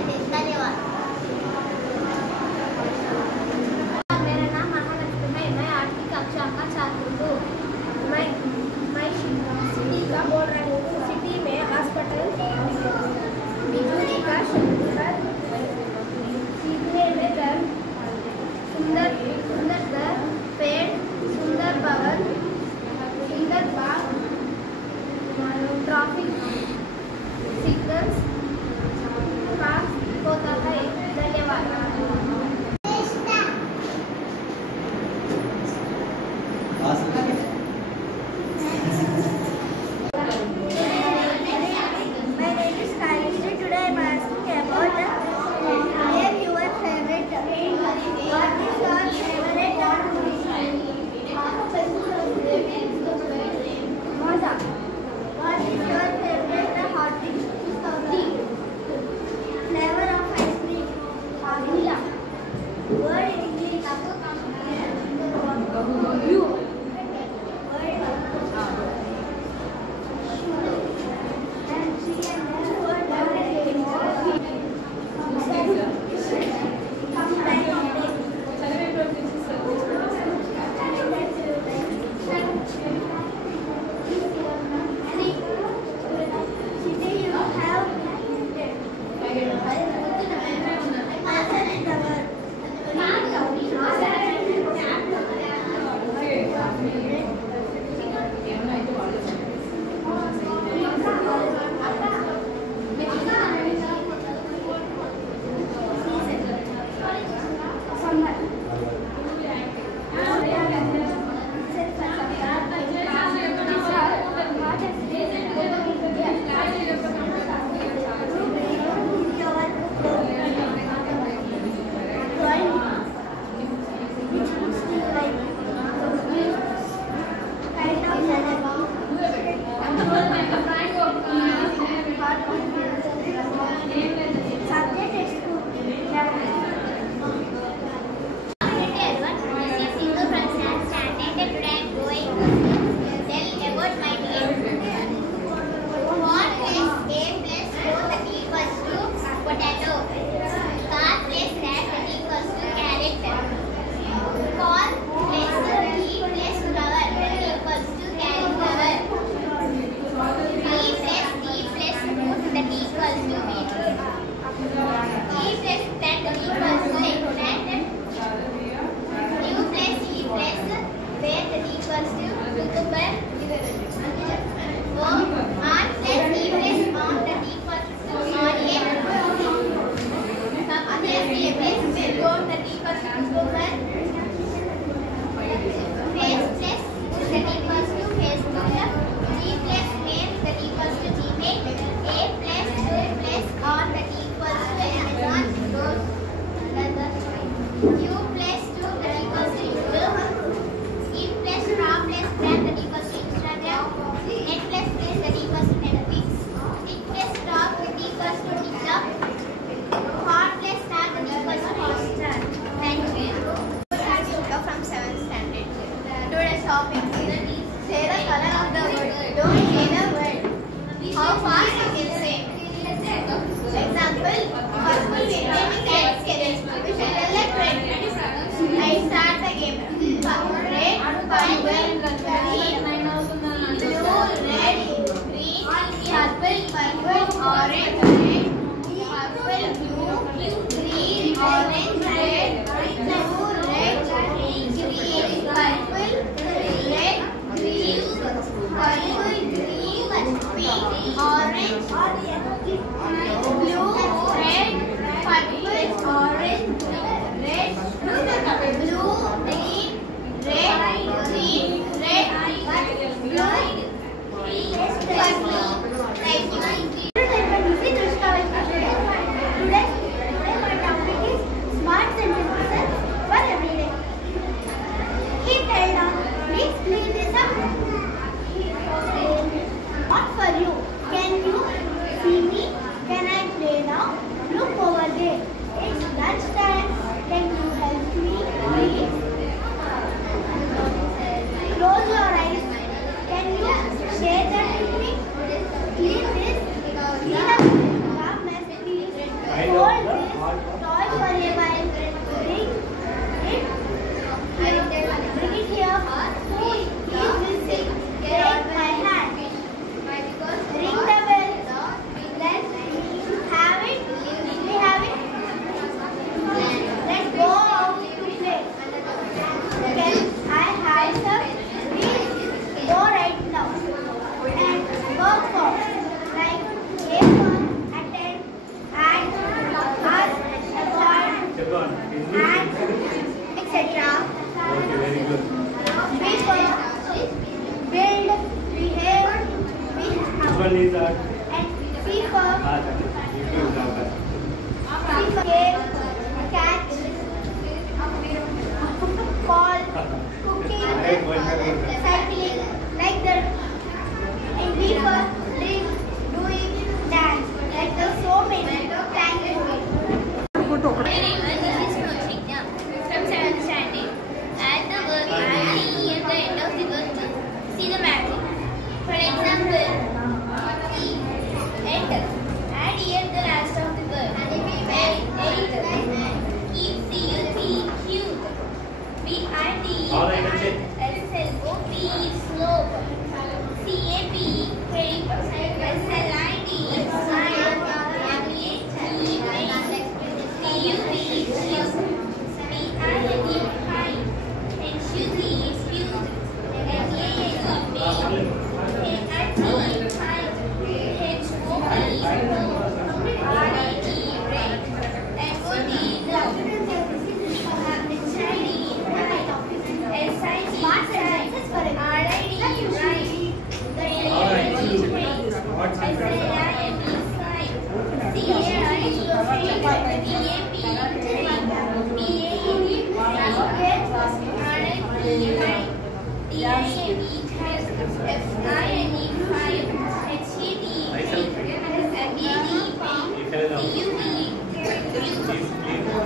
purple, green, blue, red, green, purple, orange, red, purple, blue, green, orange, red, blue, red, green, purple, red, green, purple, green, pink, orange, blue, red, purple, orange, red, blue, green, red, green, red, blue, purple. Today my topic is smart sentences for every day. He fell down. Please clean this up. Not for you. Can you see me? Can I play now? Look over there. It's lunchtime. Can you help me, please? Close your eyes. Can you share that with me? Clean this. Clean up the mess, please. Hold this toy for a while. Bring it here. Who is missing? Take my hand. Ring the bell. Let's have it. We have it. Let's go out to play. Can I have some? Please go right now and work for like A1, attend, add, ask, avoid, and etc. Okay, very good. B for build, behave, Which one is that? and C for That is. You do that. game, catch, call, cooking, cycling, like that. And B for drink, doing, dance. Like there's so many. Thank you. This is Prashikya from 7th standard. Add the verb and the at the end of the verb to see the magic. For example, see, enter. Add E at the last of the verb. Keep, C-U-P, cute. B-I-D, S-L-O-P, slope. C-A-P, cape. S-L-I-D, slide. M-E-A-T, P-U-B, cute. P-I-N-E, hide. H-U-D, cute. M-A-N-E, make. K-I-T, hide. H-O-P, slow. R-A-T, break. M-O-D, love. H-I-D, hide. S-I-D, side. R-I-D, right. S-A-I-D, side. C-A-I-D, B-A-P, B-A-E-D, R-I-D, right. D-I-A-B, F-I-N-E, five. H-E-D, M-E-D, C-U-D,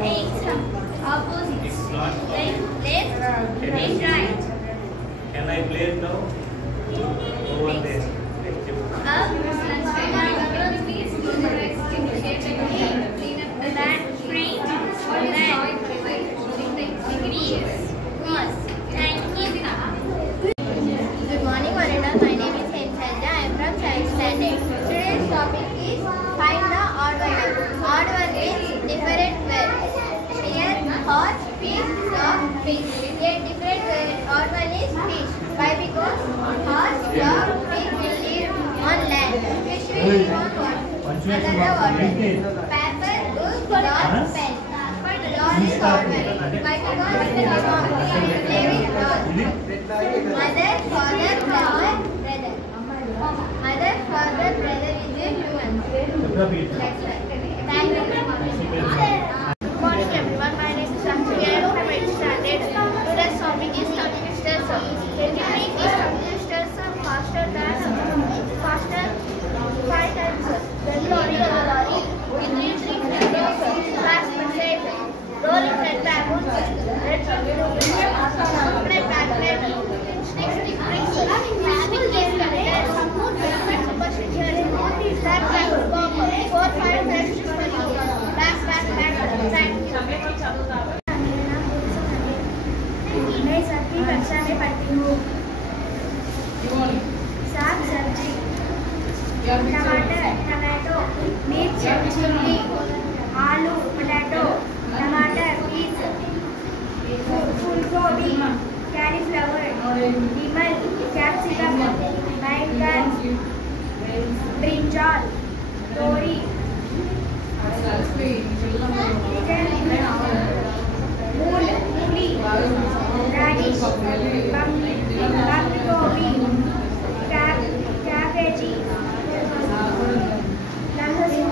eight. Opposites. Left, right. Can I play it now? Over there. Up, back, frame, back, degrees, was. Thank you. Good morning, Varuna. My name is Hemsanja. I am from 7th standard. Today's topic is find the odd one. Odd one means different words. Here, horse, fish, dog, fish. Here, different word. Odd one is fish. Why? Because horse, dog, fish will live on land. Fish will live on water. Under the water. Paper, book, dog, pen. For the dog is odd one. Why? Because it is small. Play with dog. Mother, father, brother. Mother, father, brother is a human. That's right. Thank you. Good morning everyone. My name is Sakshi. I am from 8th standard. Today's topic is tongue twister song. Can you make this tongue twister song faster? 5 times. Then lorry, lorry. Fast potato. Rolling red baboon. Red baboon. Red baboon. Stick, bricks. Having case containers. Superstition. Black baboon. 4, 5 times for you. Back. Thank you. कक्षा में पढ़ती हूँ। साग सब्जी टमाटर, tomato, मिर्च, chilli, आलू, potato, टमाटर, पीस, फूलगोभी, कैलीफ्लावर, विमल, कैप्सिकम, बैंगन, ब्रिंजल, तोरी, मूली, radish, बंद-गोभी, कैबेजी, लहसुन,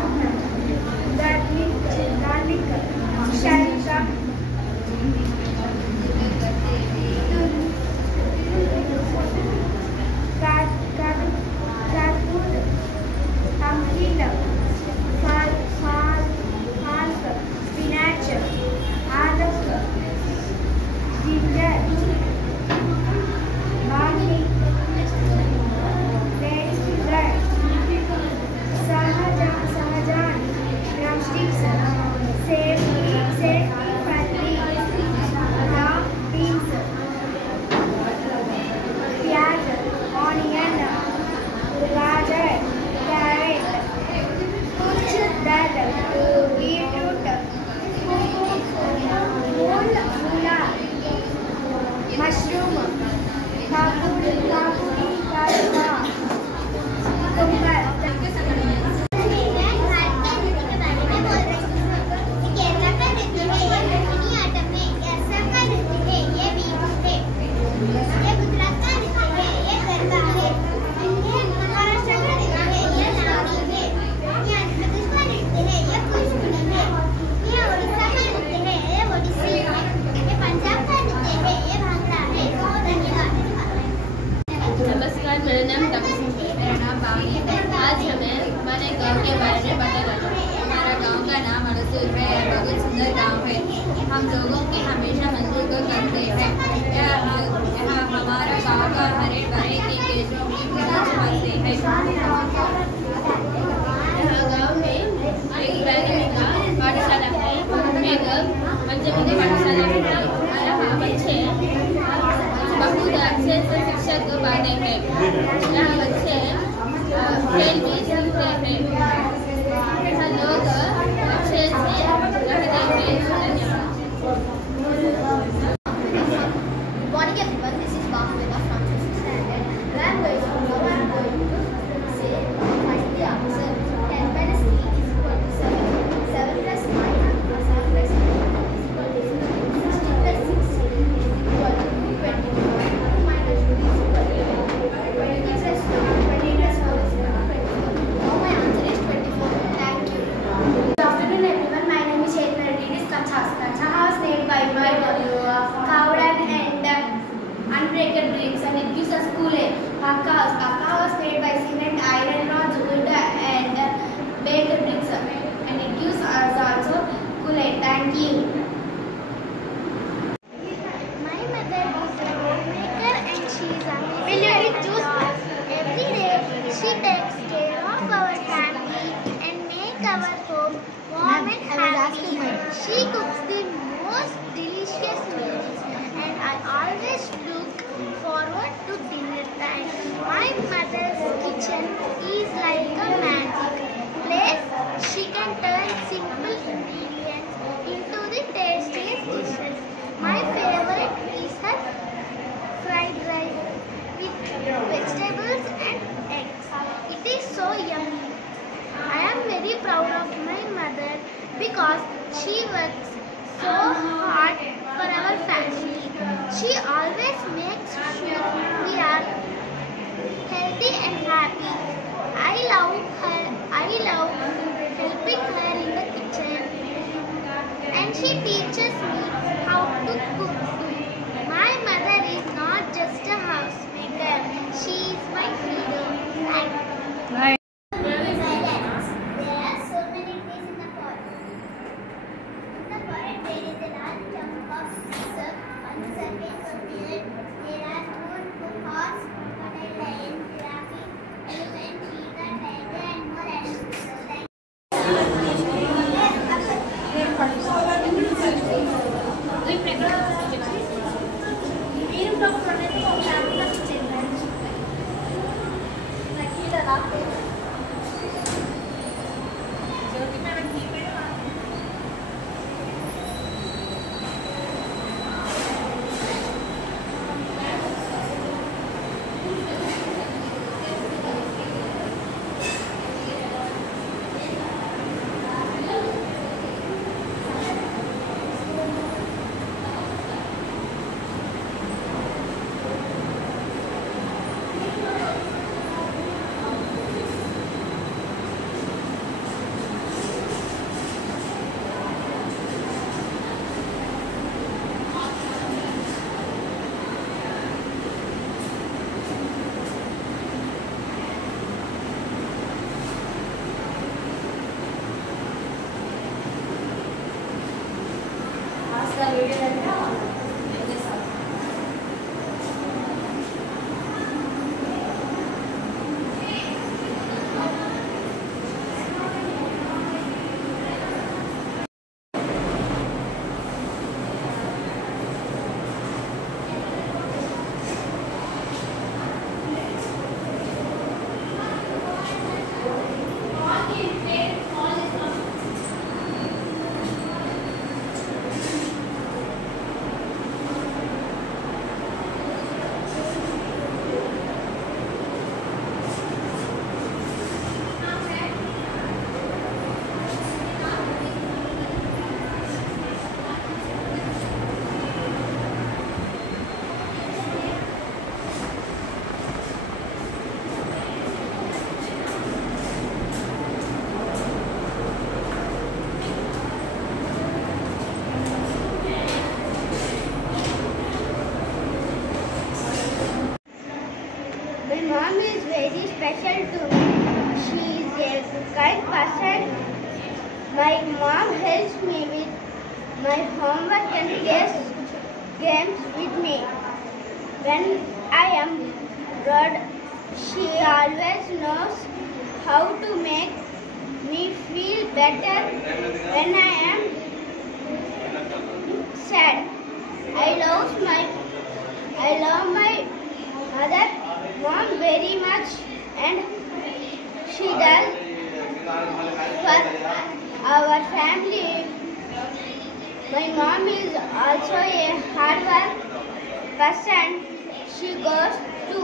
गार्लिक, शलजम, pumpkin, falk, spinach, aluk, ginger, barley, sahajan, drumsticks, safety, ram, beans, pyaj, onion, gajar, carrot, dal, beetroot, moola, mushroom, kakudi, kalwa, cucumber. नमस्कार, मेरा नाम तपस्वी है। मेरा नाम बावनी है। आज हमें हमारे गांव के बारे में पता लगा। हमारा गांव का नाम अरसूल है। बहुत सुंदर गांव है। हम लोगों की हमेशा मंदिर को करते हैं। यहाँ हमारा गांव का हरे भरे के खेतों की पूजा करते हैं। यहाँ गांव में एक प्राथमिक पाठशाला है, एक पंचमी पाठशाला है। यहाँ बच्चे बहुत अच्छे से शिक्षक को पाते हैं। यहाँ बच्चे खेल भी सीखते हैं। यहाँ लोग अच्छे से रहते हैं। धन्यवाद। Good morning everyone, this is Bhavina from 6th standard. Now I'm going to say find the answer. 10 minus 3 is equal to 7. 7 plus 9 plus 9 plus 9 is equal to 16 plus 6 is equal to 21. 2 minus 2 is equal to 20 plus 20 plus 4 is equal to 24. Now my answer is 24. Thank you. Good afternoon everyone, my name is Sheikh Naradis Kachas. Kacha was made by my Cowden and unbreakable bricks, and it gives us cool air. Paka was made by cement, iron rods, wood and baked bricks, and it gives us also cool air. Thank you. My mother is a homemaker and she is amazing. Every day she takes care of our family and make our home warm and happy. She cooks the most delicious meals and I always look forward to dinner time. My mother's kitchen is like a magic place. She can turn simple ingredients into the tastiest dishes. My favorite is her fried rice with vegetables and eggs. It is so yummy. I am very proud of my mother because she works so hard for our family. She always My mom is very special to me. She is a kind person. My mom helps me with my homework and plays games with me. When I am bored, she always knows how to make me feel better when I am sad. I love my mother mom very much, and she does for our family. My mom is also a hard work person. She goes to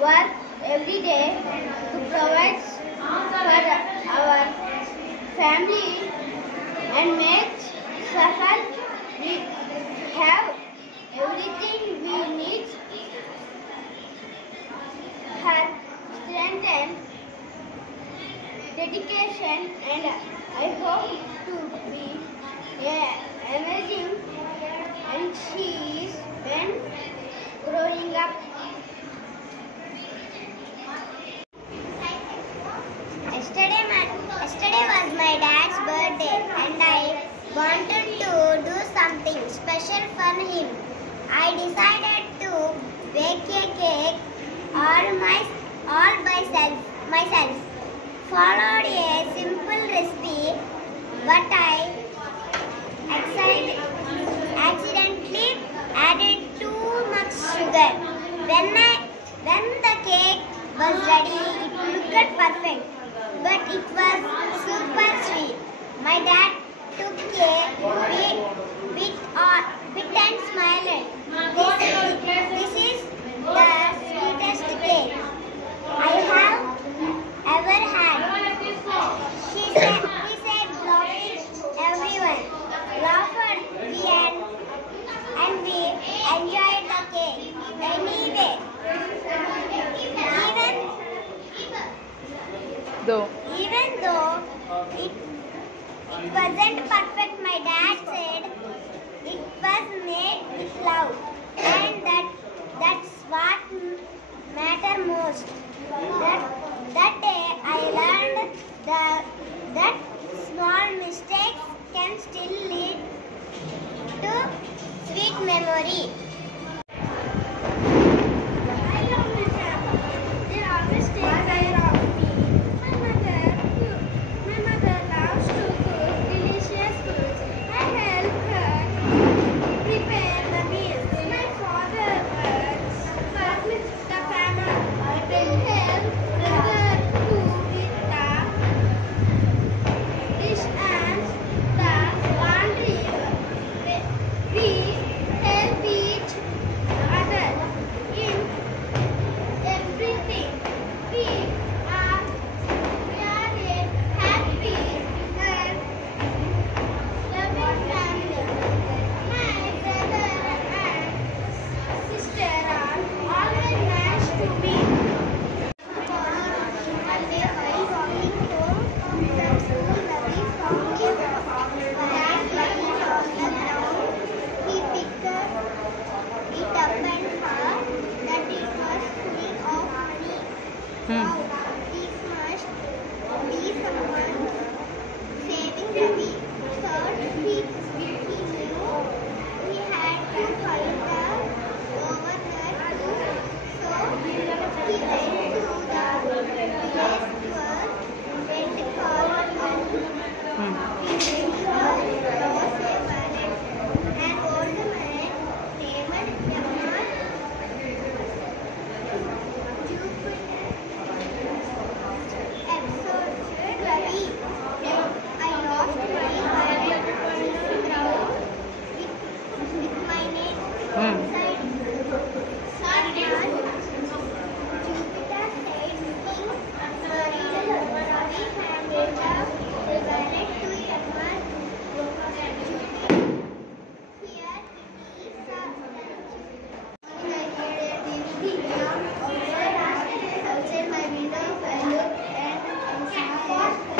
work every day to provide for our family and makes sure we have everything we need. Her strength and dedication, and I hope to be amazing, and she is when growing up. Yesterday was my dad's birthday and I wanted to do something special for him. I decided to bake a cake all myself. Followed a simple recipe, but I accidentally added too much sugar. When the cake was ready, it looked perfect, but it was super sweet. My dad took a bit and smiled. This is the sweetest cake I have ever had. He said, laughing. Everyone laughed, and we enjoyed the cake anyway. Even though it wasn't perfect, my dad said it was made with love, and that's what matters most. That day I learned that small mistakes can still lead to sweet memory. I love my family. They always take care of me. My mother loves to cook delicious foods. I help her prepare the meals. We must be someone saving the weak. Third, he knew he had to fight the governor too, so he went to the village went called and an old man named Yamar exhorted Ravi. I lost my wallet with my name inside. Jupiter said, King, Ravi handed the wallet to Yamar. Here it is outside my window, I looked and saw a scared.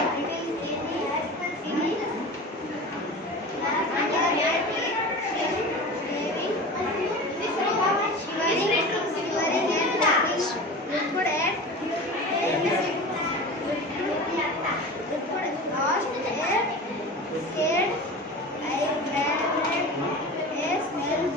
I grabbed a smell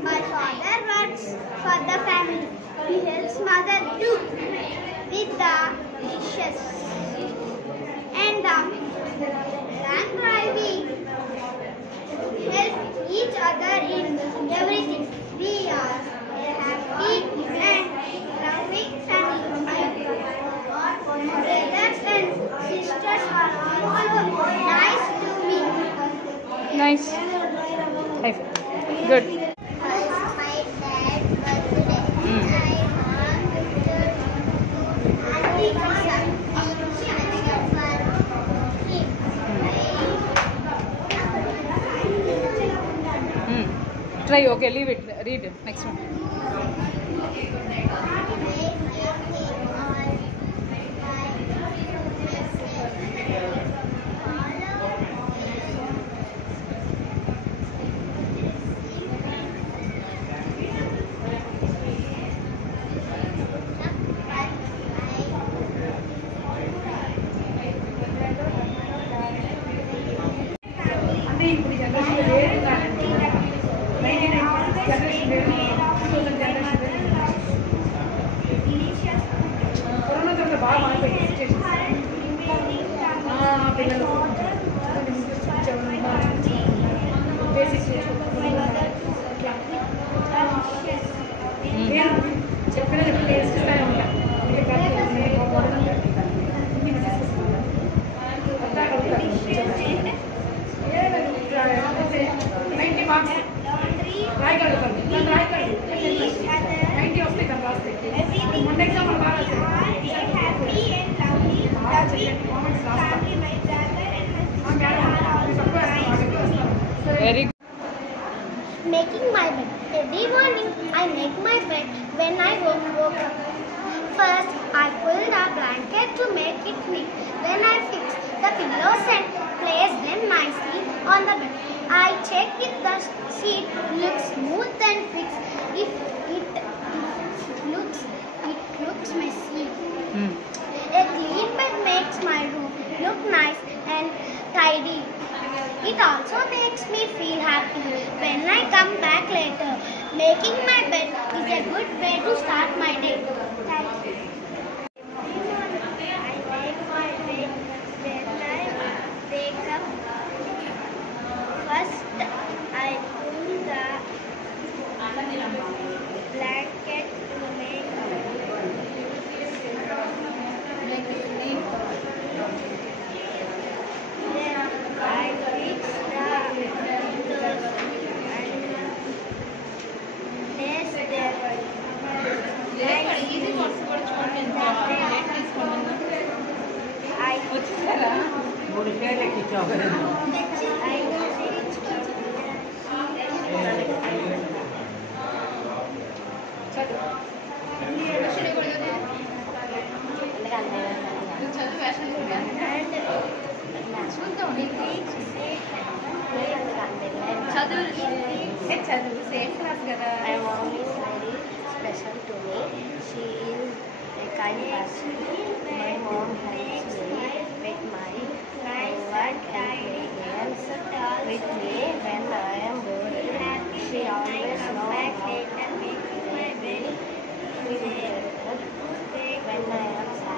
My father works for the family. He helps mother too with the dishes and the land driving. Help each other in everything. We are a happy and loving family. Brothers and sisters are also nice to me. Nice. Good. My dad's birthday. Try. Okay, leave it. Read it. Next one. Very good. Making my bed. Every morning I make my bed when I woke up. First I pull the blanket to make it neat. Then I fix the pillows and place them nicely on the bed. I check if the seat looks smooth and fixed. If it looks messy. A clean bed makes my room look nice and tidy. It also makes me feel happy when I come back later. Making my bed is a good way to start my day. Thank you. I make my bed when I wake up. First, I pull the blanket to make then I fix the pillows and place them. My mom is very special to me. She is a kind person. My mom helps me with my homework and play games with me when I am bored. She always knows how to make me feel better when I am sad.